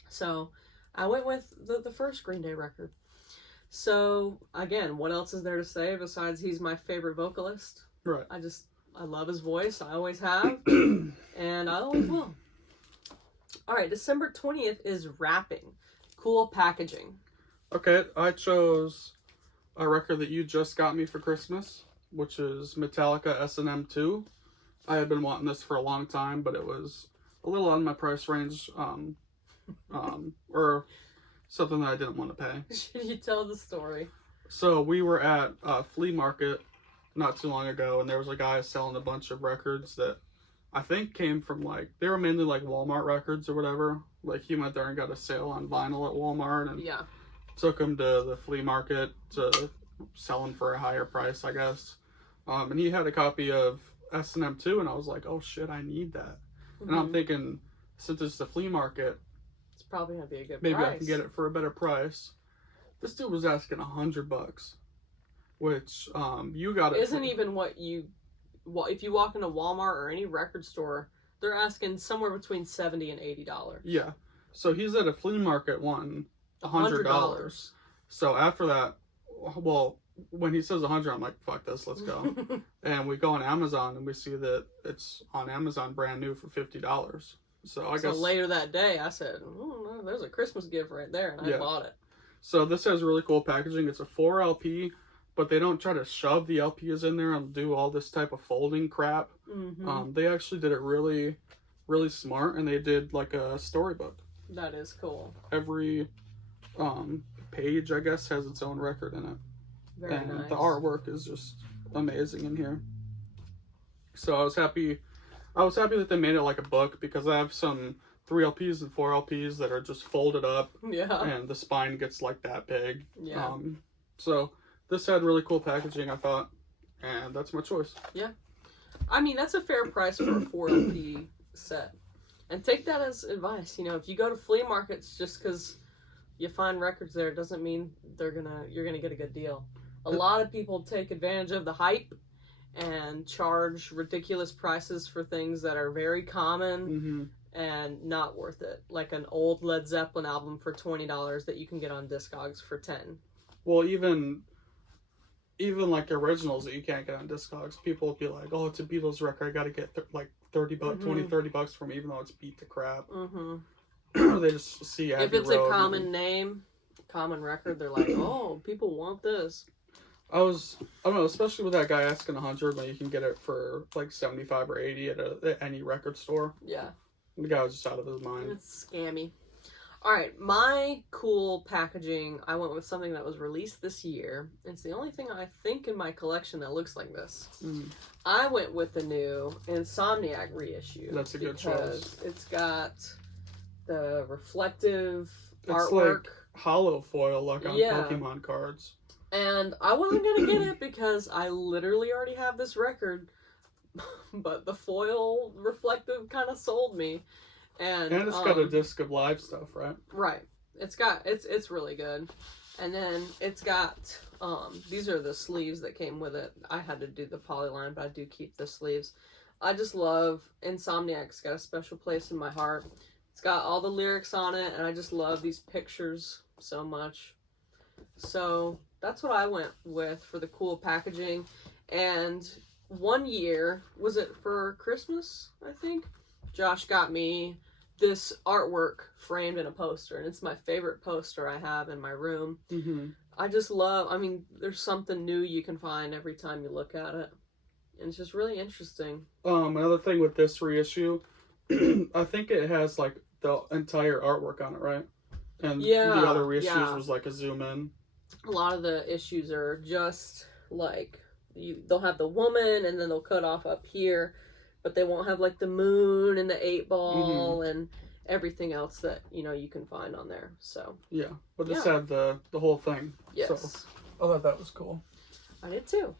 So I went with the first Green Day record. So again, what else is there to say besides he's my favorite vocalist? Right. I love his voice. I always have. And I always will. All right, December 20th is Rapping. Cool Packaging. Okay, I chose a record that you just got me for Christmas, which is Metallica S&M 2. I had been wanting this for a long time, but it was a little on my price range, or something that I didn't want to pay. Should you tell the story? So we were at a flea market not too long ago, and there was a guy selling a bunch of records that I think came from, like, they were mainly like Walmart records or whatever. Like, he went there and got a sale on vinyl at Walmart and took them to the flea market to sell them for a higher price, I guess. And he had a copy of S&M 2, and I was like, oh shit, I need that. And I'm thinking, since it's the flea market, it's probably gonna be a good maybe price. I can get it for a better price. This dude was asking $100, which you got it. Isn't even if you walk into Walmart or any record store, they're asking somewhere between $70 and $80. Yeah, so he's at a flea market wanting $100. So after that, well, when he says 100, I'm like, fuck this, let's go. And we go on Amazon and we see that it's on Amazon brand new for $50. So I guess later that day, I said, "Oh, there's a Christmas gift right there," and I bought it. So this has really cool packaging. It's a 4 LP, but they don't try to shove the LPs in there and do all this type of folding crap. They actually did it really, really smart, and they did like a storybook. That is cool. Every page, I guess, has its own record in it. Very nice. The artwork is just amazing in here. So I was happy that they made it like a book, because I have some 3 LPs and 4 LPs that are just folded up. Yeah. And the spine gets like that big. Yeah. So this had really cool packaging, I thought, and that's my choice. Yeah. I mean, that's a fair price for a 4 LP set. And take that as advice. You know, if you go to flea markets just because you find records there, doesn't mean you're gonna get a good deal. A lot of people take advantage of the hype and charge ridiculous prices for things that are very common and not worth it. Like an old Led Zeppelin album for $20 that you can get on Discogs for $10. Well, even like originals that you can't get on Discogs, people will be like, oh, it's a Beatles record, I gotta get like $20 from it, even though it's beat to crap. They just see Abbey if it's Road a common name, common record, they're like, oh, people want this. I don't know, especially with that guy asking 100 when you can get it for like 75 or 80 at any record store. Yeah. The guy was just out of his mind. It's scammy. All right, my cool packaging, I went with something that was released this year. It's the only thing I think in my collection that looks like this. I went with the new Insomniac reissue. That's a good choice. It's got the reflective it's artwork. Like hollow foil, like on Pokemon cards. And I wasn't going to get it because I literally already have this record, but the foil reflective kind of sold me. And it's got a disc of live stuff, right? Right. It's really good. And then it's got, these are the sleeves that came with it. I had to do the polyline, but I do keep the sleeves. I just love Insomniac's got a special place in my heart. It's got all the lyrics on it, and I just love these pictures so much. So that's what I went with for the cool packaging. And one year, was it for Christmas, I think? Josh got me this artwork framed in a poster, and it's my favorite poster I have in my room. I just love, I mean, there's something new you can find every time you look at it. And it's just really interesting. Another thing with this reissue, I think it has like the entire artwork on it, right? And the other reissues was like a zoom in. A lot of the issues are just like, they'll have the woman and then they'll cut off up here, but they won't have like the moon and the 8-ball and everything else that, you know, you can find on there. So yeah, but this had the whole thing. Yes. So I thought that was cool. I did too.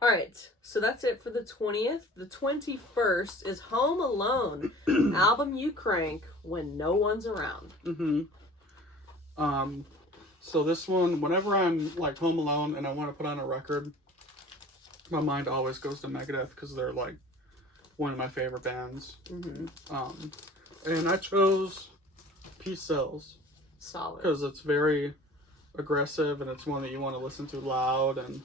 All right, so that's it for the 20th. The 21st is Home Alone, album you crank when no one's around. So this one, whenever I'm like home alone and I want to put on a record, my mind always goes to Megadeth because they're like one of my favorite bands. And I chose Peace Sells. Solid. Because it's very aggressive and it's one that you want to listen to loud, and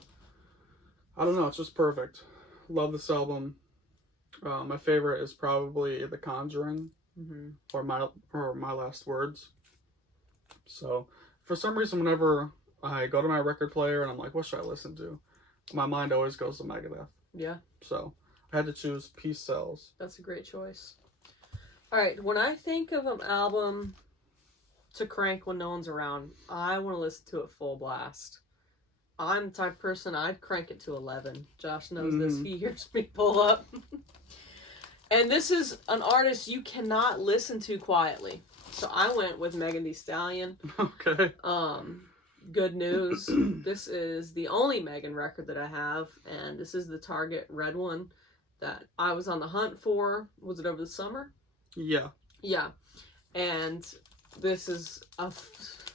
I don't know, it's just perfect. Love this album. My favorite is probably The Conjuring or My Last Words. So for some reason, whenever I go to my record player and I'm like, what should I listen to? My mind always goes to Megadeth. Yeah. So I had to choose Peace Sells. That's a great choice. All right, when I think of an album to crank when no one's around, I want to listen to it full blast. I'm the type of person, I'd crank it to 11. Josh knows this. He hears me pull up. And this is an artist you cannot listen to quietly. So I went with Megan Thee Stallion. Okay. Good news. This is the only Megan record that I have, and this is the Target red one that I was on the hunt for. Was it over the summer? Yeah. Yeah. And this is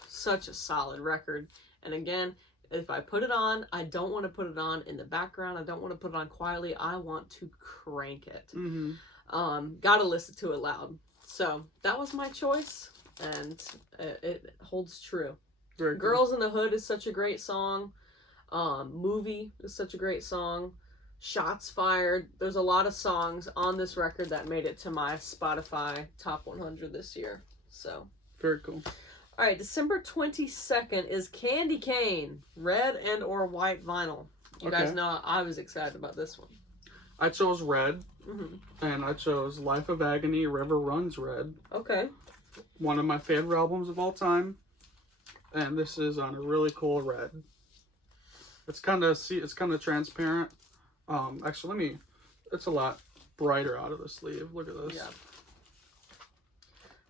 such a solid record. And again, if I put it on, I don't want to put it on in the background. I don't want to put it on quietly. I want to crank it. Gotta listen to it loud. So that was my choice, and it holds true. Very Girls in the Hood is such a great song. Movie is such a great song. Shots Fired. There's a lot of songs on this record that made it to my Spotify Top 100 this year. So very cool. All right, December 22nd is Candy Cane, red and or white vinyl. You guys know I was excited about this one. I chose red, and I chose Life of Agony, River Runs Red. Okay. One of my favorite albums of all time, and this is on a really cool red. It's kind of transparent. Actually, it's a lot brighter out of the sleeve. Look at this. Yeah.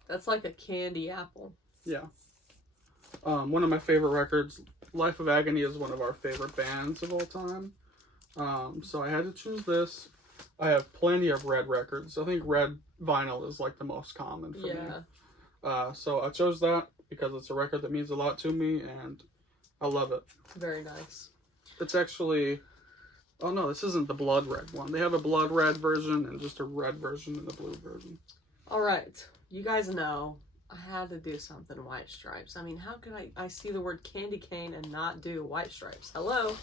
That's like a candy apple. Yeah. One of my favorite records. Life of Agony is one of our favorite bands of all time. So I had to choose this. I have plenty of red records. I think red vinyl is like the most common for me. So I chose that because it's a record that means a lot to me, and I love it. Very nice. It's actually... Oh no, this isn't the blood red one. They have a blood red version and just a red version and a blue version. All right. You guys know I had to do something White Stripes. I mean, how could I see the word candy cane and not do White Stripes? Hello.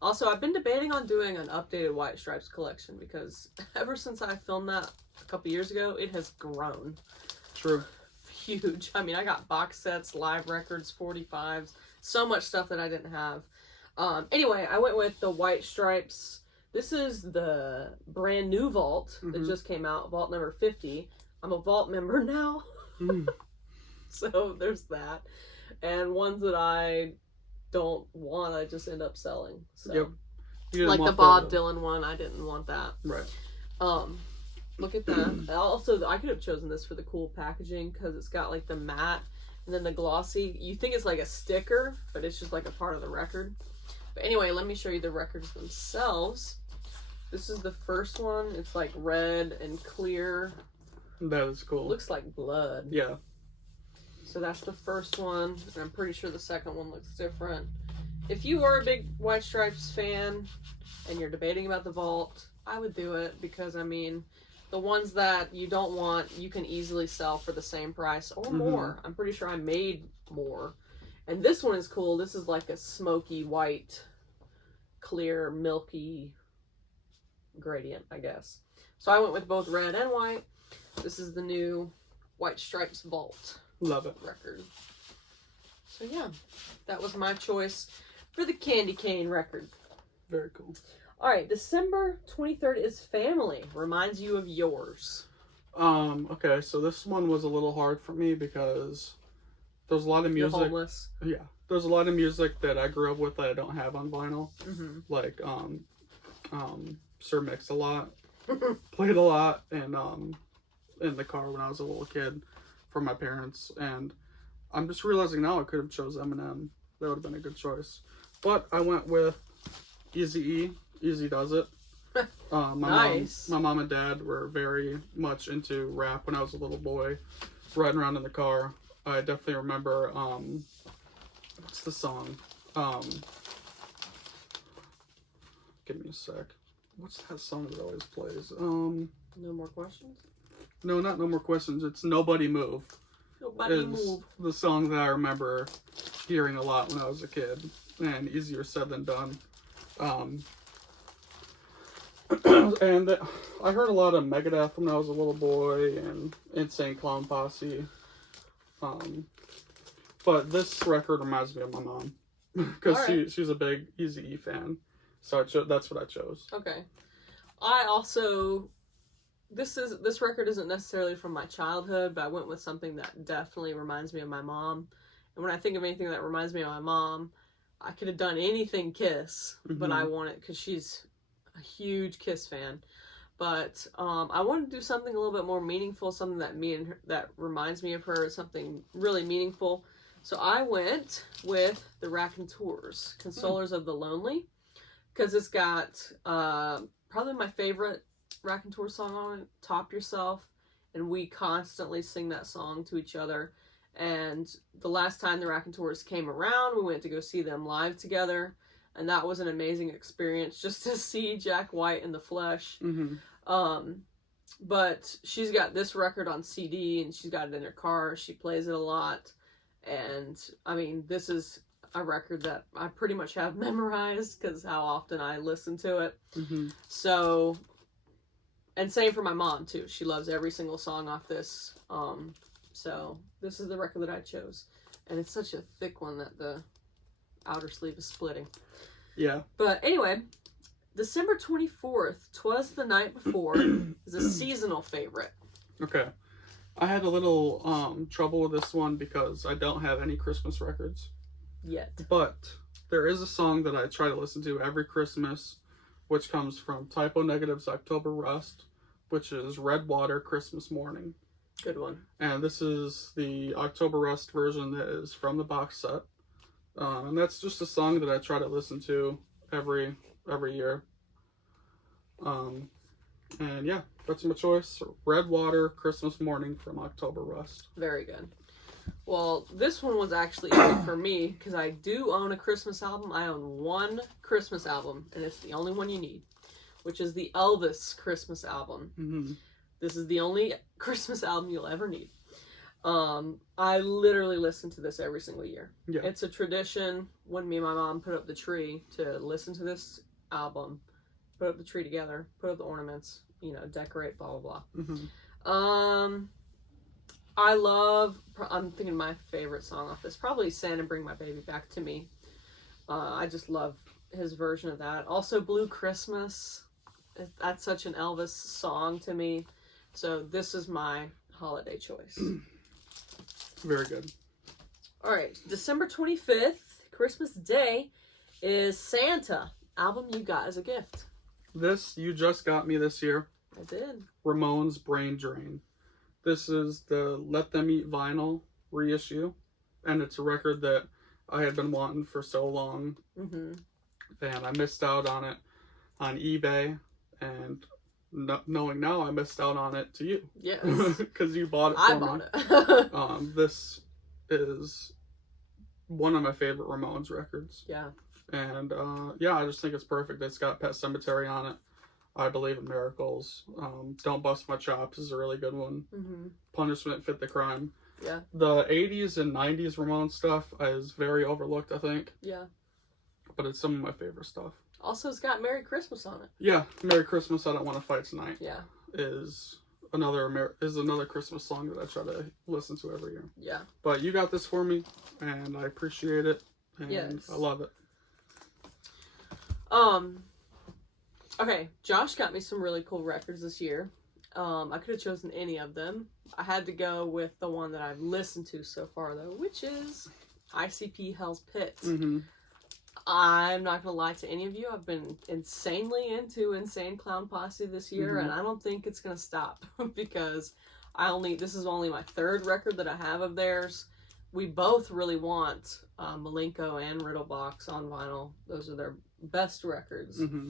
Also, I've been debating on doing an updated White Stripes collection because ever since I filmed that a couple years ago, it has grown. True. Huge. I mean, I got box sets, live records, 45s, so much stuff that I didn't have. Anyway, I went with the White Stripes. This is the brand new vault that just came out, vault number 50. I'm a vault member now. So there's that. And ones that I don't want, I just end up selling. So like the Bob Dylan one, I didn't want that. Right. Look at that. Also, I could have chosen this for the cool packaging because it's got like the matte and then the glossy. You think it's like a sticker, but it's just like a part of the record. But anyway, let me show you the records themselves. This is the first one. It's like red and clear. That is cool. Looks like blood. Yeah. So that's the first one. And I'm pretty sure the second one looks different. If you are a big White Stripes fan and you're debating about the vault, I would do it because, I mean, the ones that you don't want, you can easily sell for the same price or more. I'm pretty sure I made more. And this one is cool. This is like a smoky white, clear, milky gradient, I guess. So I went with both red and white. This is the new White Stripes Vault. Love it. Record. So yeah, that was my choice for the Candy Cane record. Very cool. All right, December 23rd is Family. Reminds you of yours. Okay, so this one was a little hard for me because there's a lot of music. You're homeless. Yeah. There's a lot of music that I grew up with that I don't have on vinyl. Mm-hmm. Like, Sir Mix-a-Lot. Played a lot and in the car when I was a little kid for my parents, and I'm just realizing now I could have chose Eminem. That would have been a good choice, but I went with Eazy-E. Easy Does It. Nice. My mom and dad were very much into rap when I was a little boy, riding around in the car. I definitely remember what's the song? Give me a sec. What's that song that always plays? No More Questions? No, not No More Questions. It's Nobody Move. Nobody Move. The song that I remember hearing a lot when I was a kid. And easier said than done. And I heard a lot of Megadeth when I was a little boy and Insane Clown Posse. But this record reminds me of my mom. Because right. she's a big Eazy-E fan. So that's what I chose. Okay. I also, this record isn't necessarily from my childhood, but I went with something that definitely reminds me of my mom. And when I think of anything that reminds me of my mom, I could have done anything Kiss, but I want it because she's a huge Kiss fan. But I wanted to do something a little bit more meaningful, something that reminds me of her, something really meaningful. So I went with the Raconteurs, Consolers of the Lonely. Because it's got probably my favorite Raconteur song on it, Top Yourself. And we constantly sing that song to each other. And the last time the Raconteurs came around, we went to go see them live together. And that was an amazing experience just to see Jack White in the flesh. Mm-hmm. But she's got this record on CD and she's got it in her car. She plays it a lot. And I mean, this is a record that I pretty much have memorized because how often I listen to it. Mm-hmm. So, and same for my mom too. She loves every single song off this. So this is the record that I chose, and it's such a thick one that the outer sleeve is splitting. Yeah. But anyway, December 24th, 'Twas the Night Before, is a seasonal favorite. Okay. I had a little trouble with this one because I don't have any Christmas records. Yet. But there is a song that I try to listen to every Christmas, which comes from Typo Negative's October Rust, which is Red Water Christmas Morning. Good one. And this is the October Rust version that is from the box set. And that's just a song that I try to listen to every year. And yeah, that's my choice. Red Water Christmas Morning from October Rust. Very good. Well, this one was actually easy for me because I do own a Christmas album. I own one Christmas album, and it's the only one you need, which is the Elvis Christmas album. Mm-hmm. This is the only Christmas album you'll ever need. I literally listen to this every single year. Yeah. It's a tradition when me and my mom put up the tree to listen to this album, put up the tree together, put up the ornaments, decorate, blah, blah, blah. Mm-hmm. I'm thinking my favorite song off this, probably Santa Bring My Baby Back to Me. I just love his version of that. Also Blue Christmas. That's such an Elvis song to me. So this is my holiday choice. Very good. All right, December 25th, Christmas Day, is Santa, album you got as a gift. This, you just got me this year. I did. Ramones' Brain Drain. This is the Let Them Eat Vinyl reissue, and it's a record that I had been wanting for so long, and I missed out on it on eBay, and knowing now I missed out on it to you. Yes. Because you bought it for me. I bought it. This is one of my favorite Ramones records. Yeah. And I just think it's perfect. It's got Pet Sematary on it. I Believe in Miracles. Don't Bust My Chops is a really good one. Punishment Fit the Crime. Yeah. The 80s and 90s Ramones stuff is very overlooked, I think. Yeah. But it's some of my favorite stuff. Also, it's got Merry Christmas on it. Yeah. Merry Christmas, I Don't Want to Fight Tonight. Yeah. Is another Christmas song that I try to listen to every year. Yeah. But you got this for me, and I appreciate it, and yes. I love it. Okay, Josh got me some really cool records this year. I could have chosen any of them. I had to go with the one that I've listened to so far, though, which is ICP Hell's Pit. Mm-hmm. I'm not going to lie to any of you. I've been insanely into Insane Clown Posse this year, and I don't think it's going to stop because this is only my third record that I have of theirs. We both really want Malenko and Riddlebox on vinyl. Those are their best records. Mm-hmm.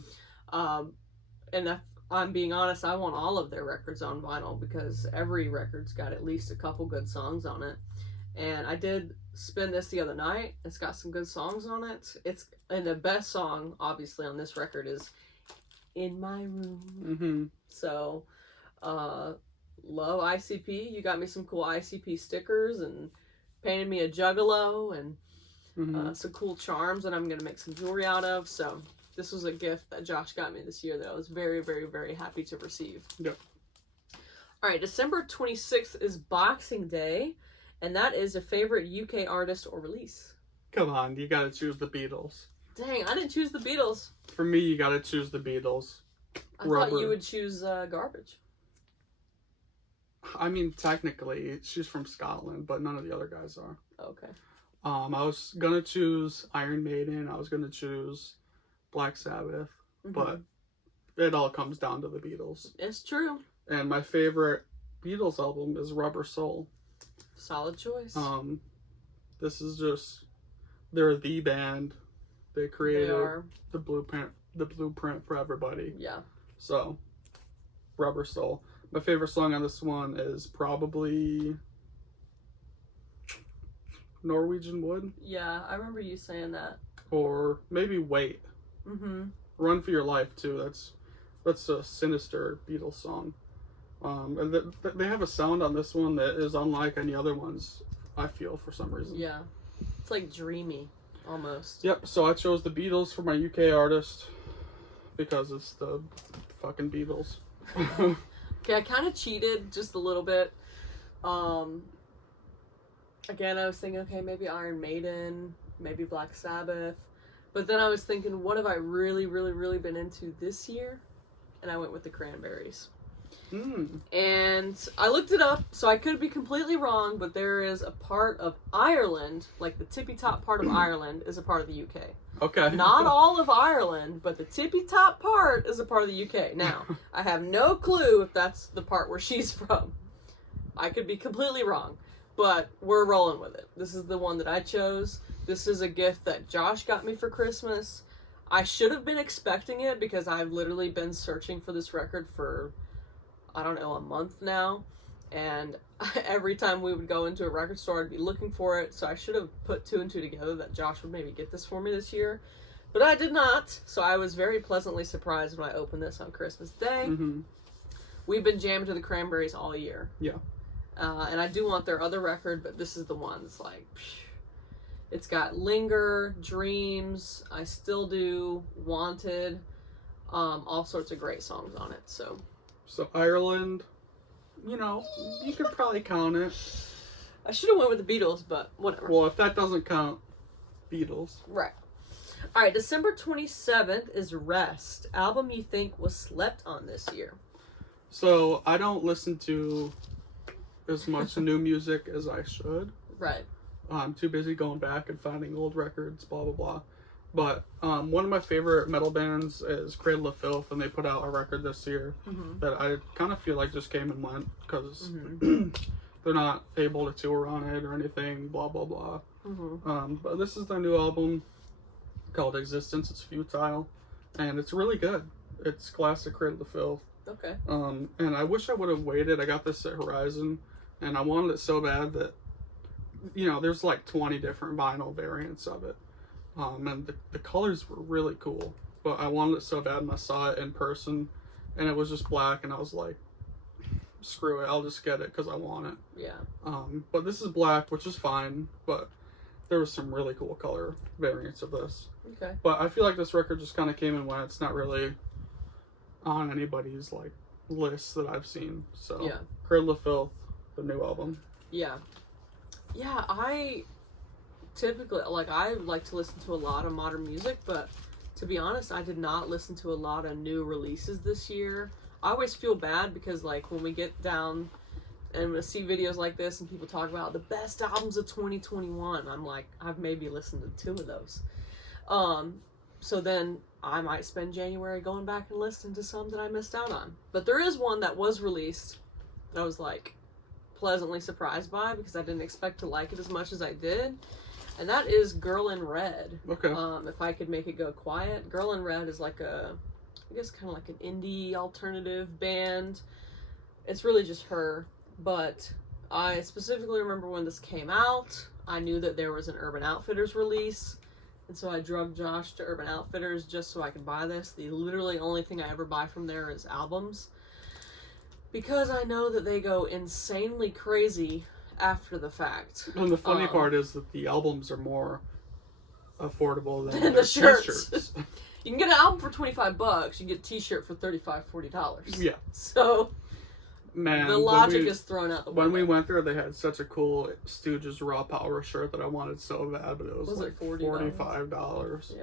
And if I'm being honest, I want all of their records on vinyl because every record's got at least a couple good songs on it. And I did spin this the other night. It's got some good songs on it. And the best song, obviously, on this record is In My Room. Mm-hmm. So, love ICP. You got me some cool ICP stickers and painted me a juggalo and some cool charms that I'm going to make some jewelry out of. So, this was a gift that Josh got me this year that I was very, very, very happy to receive. Yep. All right, December 26th is Boxing Day. And that is a favorite UK artist or release. Come on, you gotta choose the Beatles. Dang, I didn't choose the Beatles. For me, you gotta choose the Beatles. I thought you would choose Garbage. I mean, technically, she's from Scotland, but none of the other guys are. Okay. I was gonna choose Iron Maiden. I was gonna choose Black Sabbath, but it all comes down to the Beatles. It's true. And my favorite Beatles album is Rubber Soul. Solid choice. This is just, they're the band. They created the blueprint for everybody. Yeah. So, Rubber Soul. My favorite song on this one is probably Norwegian Wood. Yeah, I remember you saying that. Or maybe Wait. Mm-hmm. Run for Your Life too. That's a sinister Beatles song. And they have a sound on this one that is unlike any other ones, I feel, for some reason. Yeah. It's like dreamy, almost. Yep, so I chose the Beatles for my UK artist because it's the fucking Beatles. Okay, I kind of cheated just a little bit. Again, I was thinking, okay, maybe Iron Maiden, maybe Black Sabbath. But then I was thinking, what have I really, really, really been into this year? And I went with the Cranberries. And I looked it up, so I could be completely wrong, but there is a part of Ireland, like the tippy top part of Ireland, is a part of the UK. Okay. Not all of Ireland, but the tippy top part is a part of the UK. Now, I have no clue if that's the part where she's from. I could be completely wrong, but we're rolling with it. This is the one that I chose. This is a gift that Josh got me for Christmas. I should have been expecting it because I've literally been searching for this record for, I don't know, a month now. And every time we would go into a record store, I'd be looking for it. So I should have put two and two together that Josh would maybe get this for me this year. But I did not. So I was very pleasantly surprised when I opened this on Christmas Day. We've been jamming to the Cranberries all year. Yeah. And I do want their other record, but this is the one that's like, phew. It's got Linger, Dreams, I Still Do, Wanted, all sorts of great songs on it. So Ireland, you know, you could probably count it. I should have went with the Beatles, but whatever. Well, if that doesn't count, Beatles. Right. All right, December 27th is Rest, album you think was slept on this year. So I don't listen to as much new music as I should. Right. I'm too busy going back and finding old records, blah, blah, blah. But one of my favorite metal bands is Cradle of Filth, and they put out a record this year that I kind of feel like just came and went because they're not able to tour on it or anything, blah, blah, blah. But this is their new album called Existence Is Futile, and it's really good. It's classic Cradle of Filth. Okay. And I wish I would have waited. I got this at Horizon, and I wanted it so bad that, you know, there's like 20 different vinyl variants of it. And the colors were really cool, but I wanted it so bad, and I saw it in person, and it was just black, and I was like, screw it, I'll just get it because I want it. Yeah. But this is black, which is fine, but there was some really cool color variants of this. Okay. But I feel like this record just kind of came and went. It's not really on anybody's like lists that I've seen. So Yeah. Cradle of Filth, the new album. Yeah. Yeah, I typically, like, I like to listen to a lot of modern music, but to be honest, I did not listen to a lot of new releases this year. I always feel bad because, like, when we get down and we see videos like this and people talk about the best albums of 2021, I'm like, I've maybe listened to 2 of those. So then I might spend January going back and listening to some that I missed out on. But there is one that was released that I was, like, pleasantly surprised by because I didn't expect to like it as much as I did. And that is Girl in Red. Okay. If I could make it go quiet. Girl in Red is like I guess kind of like an indie alternative band. It's really just her. But I specifically remember when this came out, I knew that there was an Urban Outfitters release. And so I drug Josh to Urban Outfitters just so I could buy this. The literally only thing I ever buy from there is albums. Because I know that they go insanely crazy after the fact. And the funny part is that the albums are more affordable than the shirts. t-shirts. You can get an album for $25. You can get a t-shirt for $35-$40. Yeah. So, man, the logic is thrown out the window. When we went there, they had such a cool Stooges Raw Power shirt that I wanted so bad, but it was like $45. Yeah.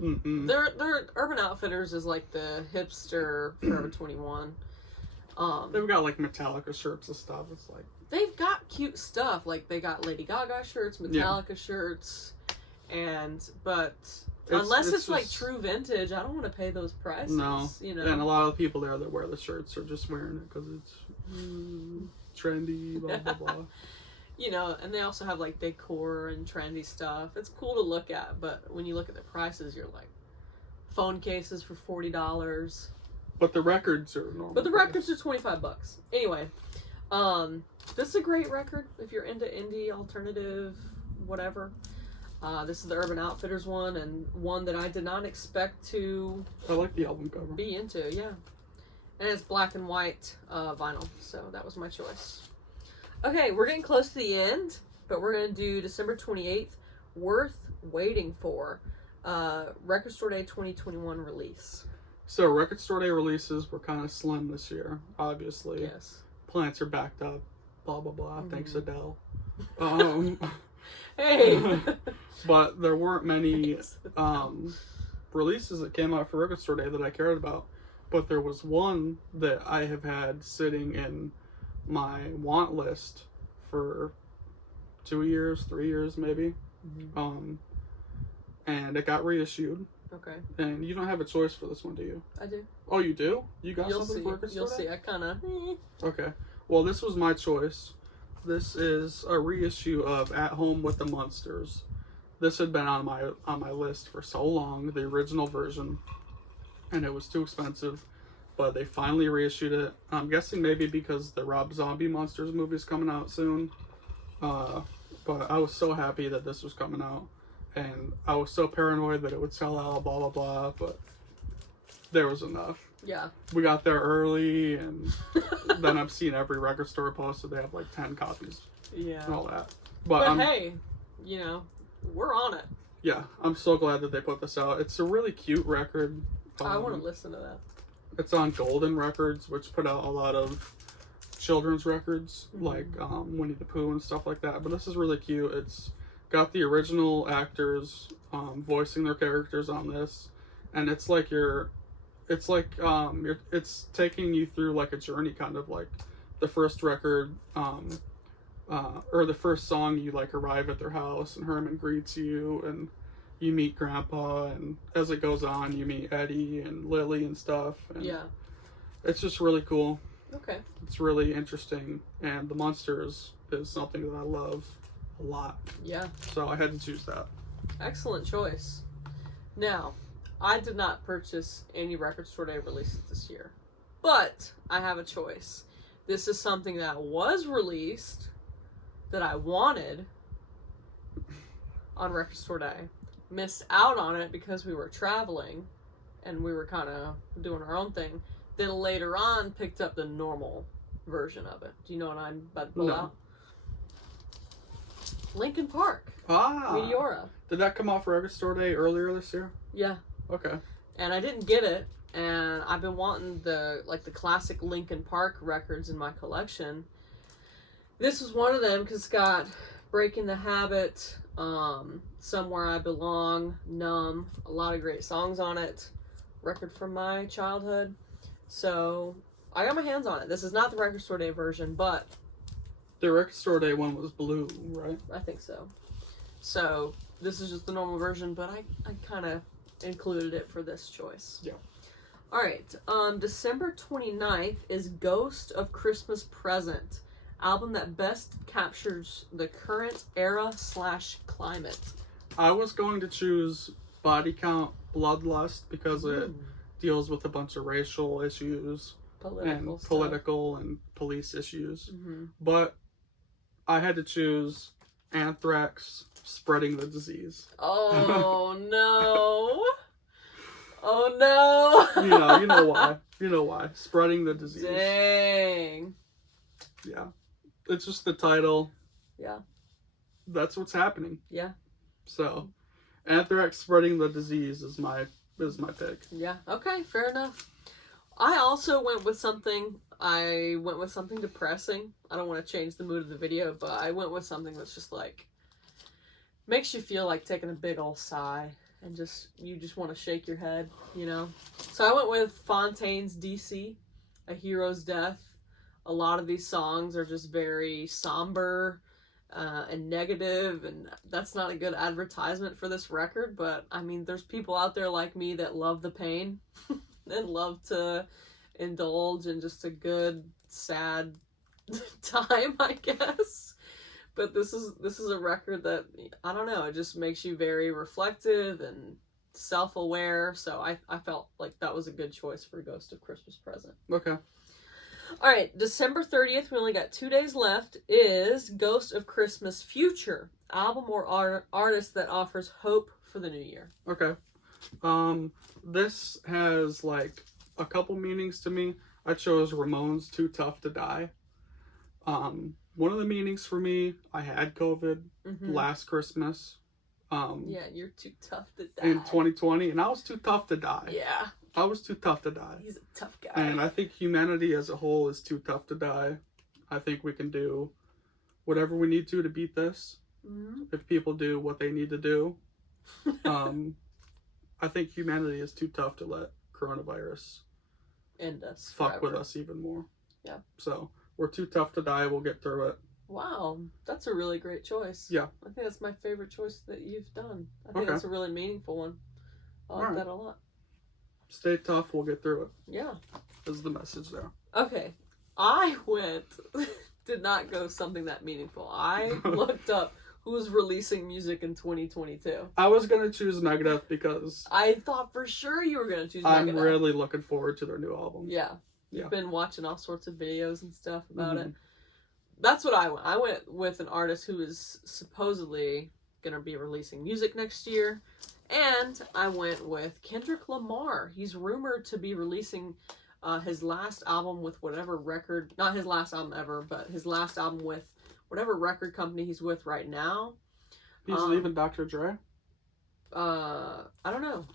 Mm-mm. Their Urban Outfitters is like the hipster Forever 21. They've got like Metallica shirts and stuff. It's like they've got cute stuff. Like they got Lady Gaga shirts, Metallica shirts, but unless it's like true vintage, I don't want to pay those prices. No, you know. And a lot of the people there that wear the shirts are just wearing it because it's trendy, blah blah blah. You know, and they also have like decor and trendy stuff. It's cool to look at, but when you look at the prices, you're like, phone cases for $40. But the records are normal. But the records are $25. Anyway, this is a great record if you're into indie, alternative, whatever. This is the Urban Outfitters one, and one that I did not expect to I like the album cover. be into, yeah. And it's black and white vinyl, so that was my choice. Okay, we're getting close to the end, but we're going to do December 28th, Worth Waiting For, Record Store Day 2021 release. So record store day releases were kind of slim this year, obviously. Yes. Plants are backed up, blah blah blah. Mm-hmm. Thanks Adele. Hey. But there weren't many releases that came out for record store day that I cared about. But there was one that I have had sitting in my want list for 2 years, 3 years maybe. Mm-hmm. And it got reissued. Okay. And you don't have a choice for this one, do you? I do. Oh, you do? You got You'll something see. for record store You'll day? see. I kind of... Okay. Well, this was my choice. This is a reissue of At Home with the Munsters. This had been on my list for so long, the original version, and it was too expensive. But they finally reissued it. I'm guessing maybe because the Rob Zombie Monsters movie is coming out soon. But I was so happy that this was coming out. And I was so paranoid that it would sell out, blah, blah, blah. But there was enough. Yeah. We got there early, and then I've seen every record store posted they have like 10 copies. Yeah. And all that. But hey, you know, we're on it. Yeah, I'm so glad that they put this out. It's a really cute record. I want to listen to that. It's on Golden Records, which put out a lot of children's records, like Winnie the Pooh and stuff like that. But this is really cute. It's got the original actors voicing their characters on this, and it's taking you through like a journey, kind of like the first record, or the first song. You like arrive at their house, and Herman greets you, and you meet Grandpa, and as it goes on, you meet Eddie and Lily and stuff. And yeah. It's just really cool. Okay. It's really interesting, and the Munsters is something that I love a lot. Yeah. So I had to choose that. Excellent choice. Now, I did not purchase any record store day releases this year, but I have a choice. This is something that was released that I wanted on record store day. Missed out on it because we were traveling and we were kind of doing our own thing. Then later on picked up the normal version of it. Do you know what I'm about to pull out? Linkin Park. Meteora. Did that come off record store day earlier this year? Yeah. Okay. And I didn't get it. and I've been wanting the classic Linkin Park records in my collection. This was one of them because it's got Breaking the Habit, Somewhere I Belong, Numb, a lot of great songs on it. Record from my childhood. So I got my hands on it. This is not the Record Store Day version, but the Record Store Day one was blue, right? I think so. So this is just the normal version, but I kind of included it for this choice. Yeah. All right. December 29th is Ghost of Christmas Present, album that best captures the current era / climate. I was going to choose Body Count Bloodlust because it deals with a bunch of racial issues, political and police issues. But I had to choose Anthrax, Spreading the Disease. Oh no. Oh no. You know why. You know why. Spreading the Disease. Dang. Yeah. It's just the title. Yeah. That's what's happening. Yeah. So, Anthrax, Spreading the Disease is my pick. Yeah. Okay, fair enough. I also went with something depressing. I don't want to change the mood of the video, but I went with something that's just like makes you feel like taking a big old sigh and you just want to shake your head, you know? So I went with Fontaine's DC, A Hero's Death. A lot of these songs are just very somber and negative, and that's not a good advertisement for this record, but I mean, there's people out there like me that love the pain and love to indulge in just a good, sad time, I guess. But this is a record that, I don't know, it just makes you very reflective and self-aware, so I felt like that was a good choice for Ghost of Christmas Present. Okay. All right, December 30th, we only got 2 days left, is Ghost of Christmas Future, album or artist that offers hope for the new year. Okay. This has like a couple meanings to me. I chose Ramones' Too Tough to Die. One of the meanings for me, I had COVID last Christmas. Yeah, you're too tough to die. In 2020, and I was too tough to die. Yeah. I was too tough to die. He's a tough guy. And I think humanity as a whole is too tough to die. I think we can do whatever we need to beat this. If people do what they need to do. I think humanity is too tough to let coronavirus end us. Fuck with us even more. Yeah. So, we're too tough to die. We'll get through it. Wow. That's a really great choice. Yeah. I think that's my favorite choice that you've done. I think that's a really meaningful one. I like that a lot. Stay tough, we'll get through it. Yeah. Is the message there. Okay. I did not go something that meaningful. I looked up who's releasing music in 2022. I was going to choose Megadeth because I thought for sure you were going to choose Megadeth. I'm really looking forward to their new album. Yeah. You've been watching all sorts of videos and stuff about it. That's what I went. I went with an artist who is supposedly going to be releasing music next year. And I went with Kendrick Lamar. He's rumored to be releasing his last album with whatever record, not his last album ever, but his last album with whatever record company he's with right now. He's leaving Dr. Dre? I don't know.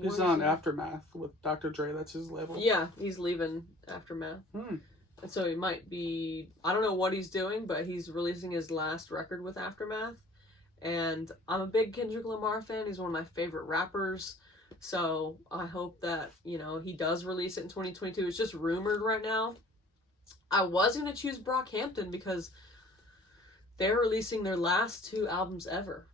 He's on Aftermath with Dr. Dre. That's his label. Yeah, he's leaving Aftermath. And so he might be, I don't know what he's doing, but he's releasing his last record with Aftermath. And I'm a big Kendrick Lamar fan. He's one of my favorite rappers. So I hope that, he does release it in 2022. It's just rumored right now. I was going to choose Brockhampton because they're releasing their last 2 albums ever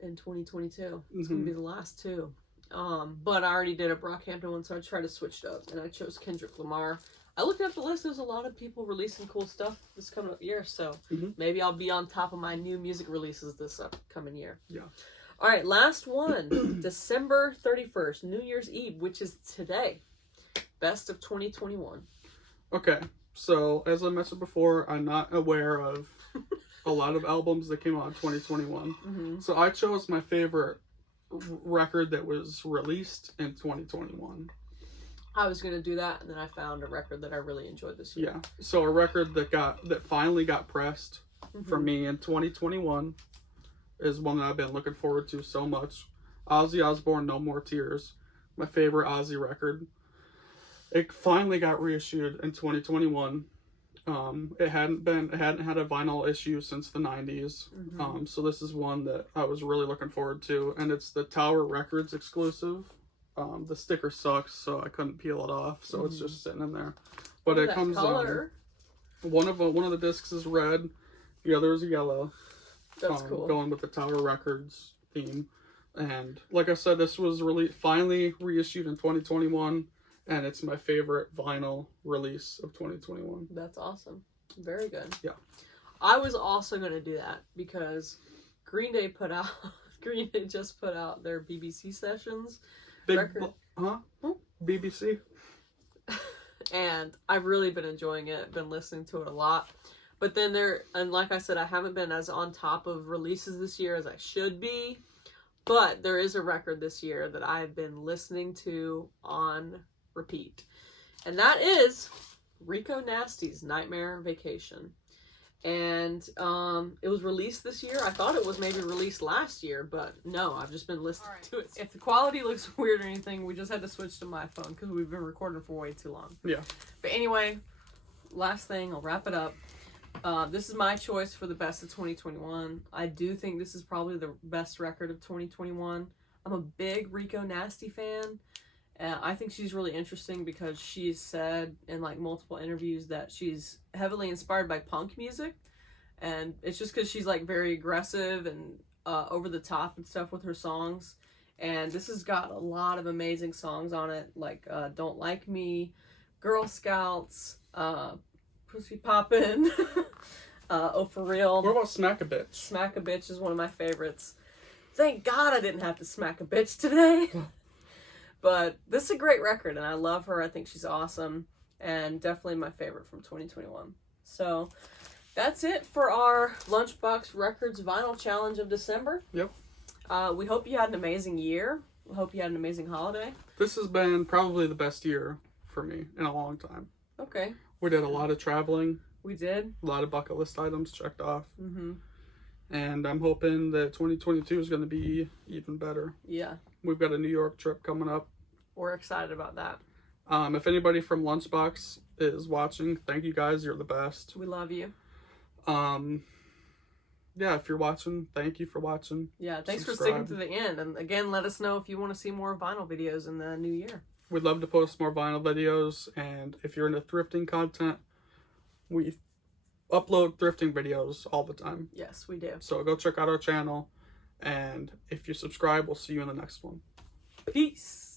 in 2022. It's going to be the last 2. But I already did a Brockhampton one, so I tried to switch it up. And I chose Kendrick Lamar. I looked up the list. There's a lot of people releasing cool stuff this coming up year, so maybe I'll be on top of my new music releases this upcoming year. Yeah. All right, last one. December 31st, New Year's Eve, which is today. Best of 2021. Okay, so as I mentioned before, I'm not aware of a lot of albums that came out in 2021. So I chose my favorite record that was released in 2021. I was going to do that, and then I found a record that I really enjoyed this year. Yeah. So a record that finally got pressed for me in 2021 is one that I've been looking forward to so much. Ozzy Osbourne, No More Tears. My favorite Ozzy record. It finally got reissued in 2021. It hadn't had a vinyl issue since the 90s. So this is one that I was really looking forward to, and it's the Tower Records exclusive. The sticker sucks, so I couldn't peel it off, so it's just sitting in there. But it comes color. One of the discs is red, the other is yellow. That's cool. Going with the Tower Records theme. And like I said, this was finally reissued in 2021, and it's my favorite vinyl release of 2021. That's awesome. Very good. Yeah. I was also going to do that because Green Day just put out their BBC Sessions record. BBC? And I've really been enjoying it, been listening to it a lot. But then and like I said, I haven't been as on top of releases this year as I should be. But there is a record this year that I've been listening to on repeat. And that is Rico Nasty's Nightmare Vacation. And it was released this year. I thought it was maybe released last year, but no, I've just been listening to it. If the quality looks weird or anything, we just had to switch to my phone because we've been recording for way too long. Yeah. But anyway, last thing, I'll wrap it up. This is my choice for the best of 2021. I do think this is probably the best record of 2021. I'm a big Rico Nasty fan. I think she's really interesting because she's said in like multiple interviews that she's heavily inspired by punk music, and it's just because she's like very aggressive and over the top and stuff with her songs. And this has got a lot of amazing songs on it, like Don't Like Me, Girl Scouts, Pussy Poppin', Oh For Real. What about Smack a Bitch? Smack a Bitch is one of my favorites. Thank God I didn't have to smack a bitch today. But this is a great record, and I love her. I think she's awesome, and definitely my favorite from 2021. So that's it for our Lunchbox Records Vinyl Challenge of December. Yep. We hope you had an amazing year. We hope you had an amazing holiday. This has been probably the best year for me in a long time. Okay. We did a lot of traveling. We did. A lot of bucket list items checked off. Mm-hmm. And I'm hoping that 2022 is going to be even better. Yeah. We've got a New York trip coming up. We're excited about that. If anybody from Lunchbox is watching, thank you guys. You're the best. We love you. Yeah, if you're watching, thank you for watching. Yeah, thanks Subscribe. for sticking to the end. And again, let us know if you want to see more vinyl videos in the new year. We'd love to post more vinyl videos. And if you're into thrifting content, we upload thrifting videos all the time. Yes, we do. So go check out our channel. And if you subscribe, we'll see you in the next one. Peace.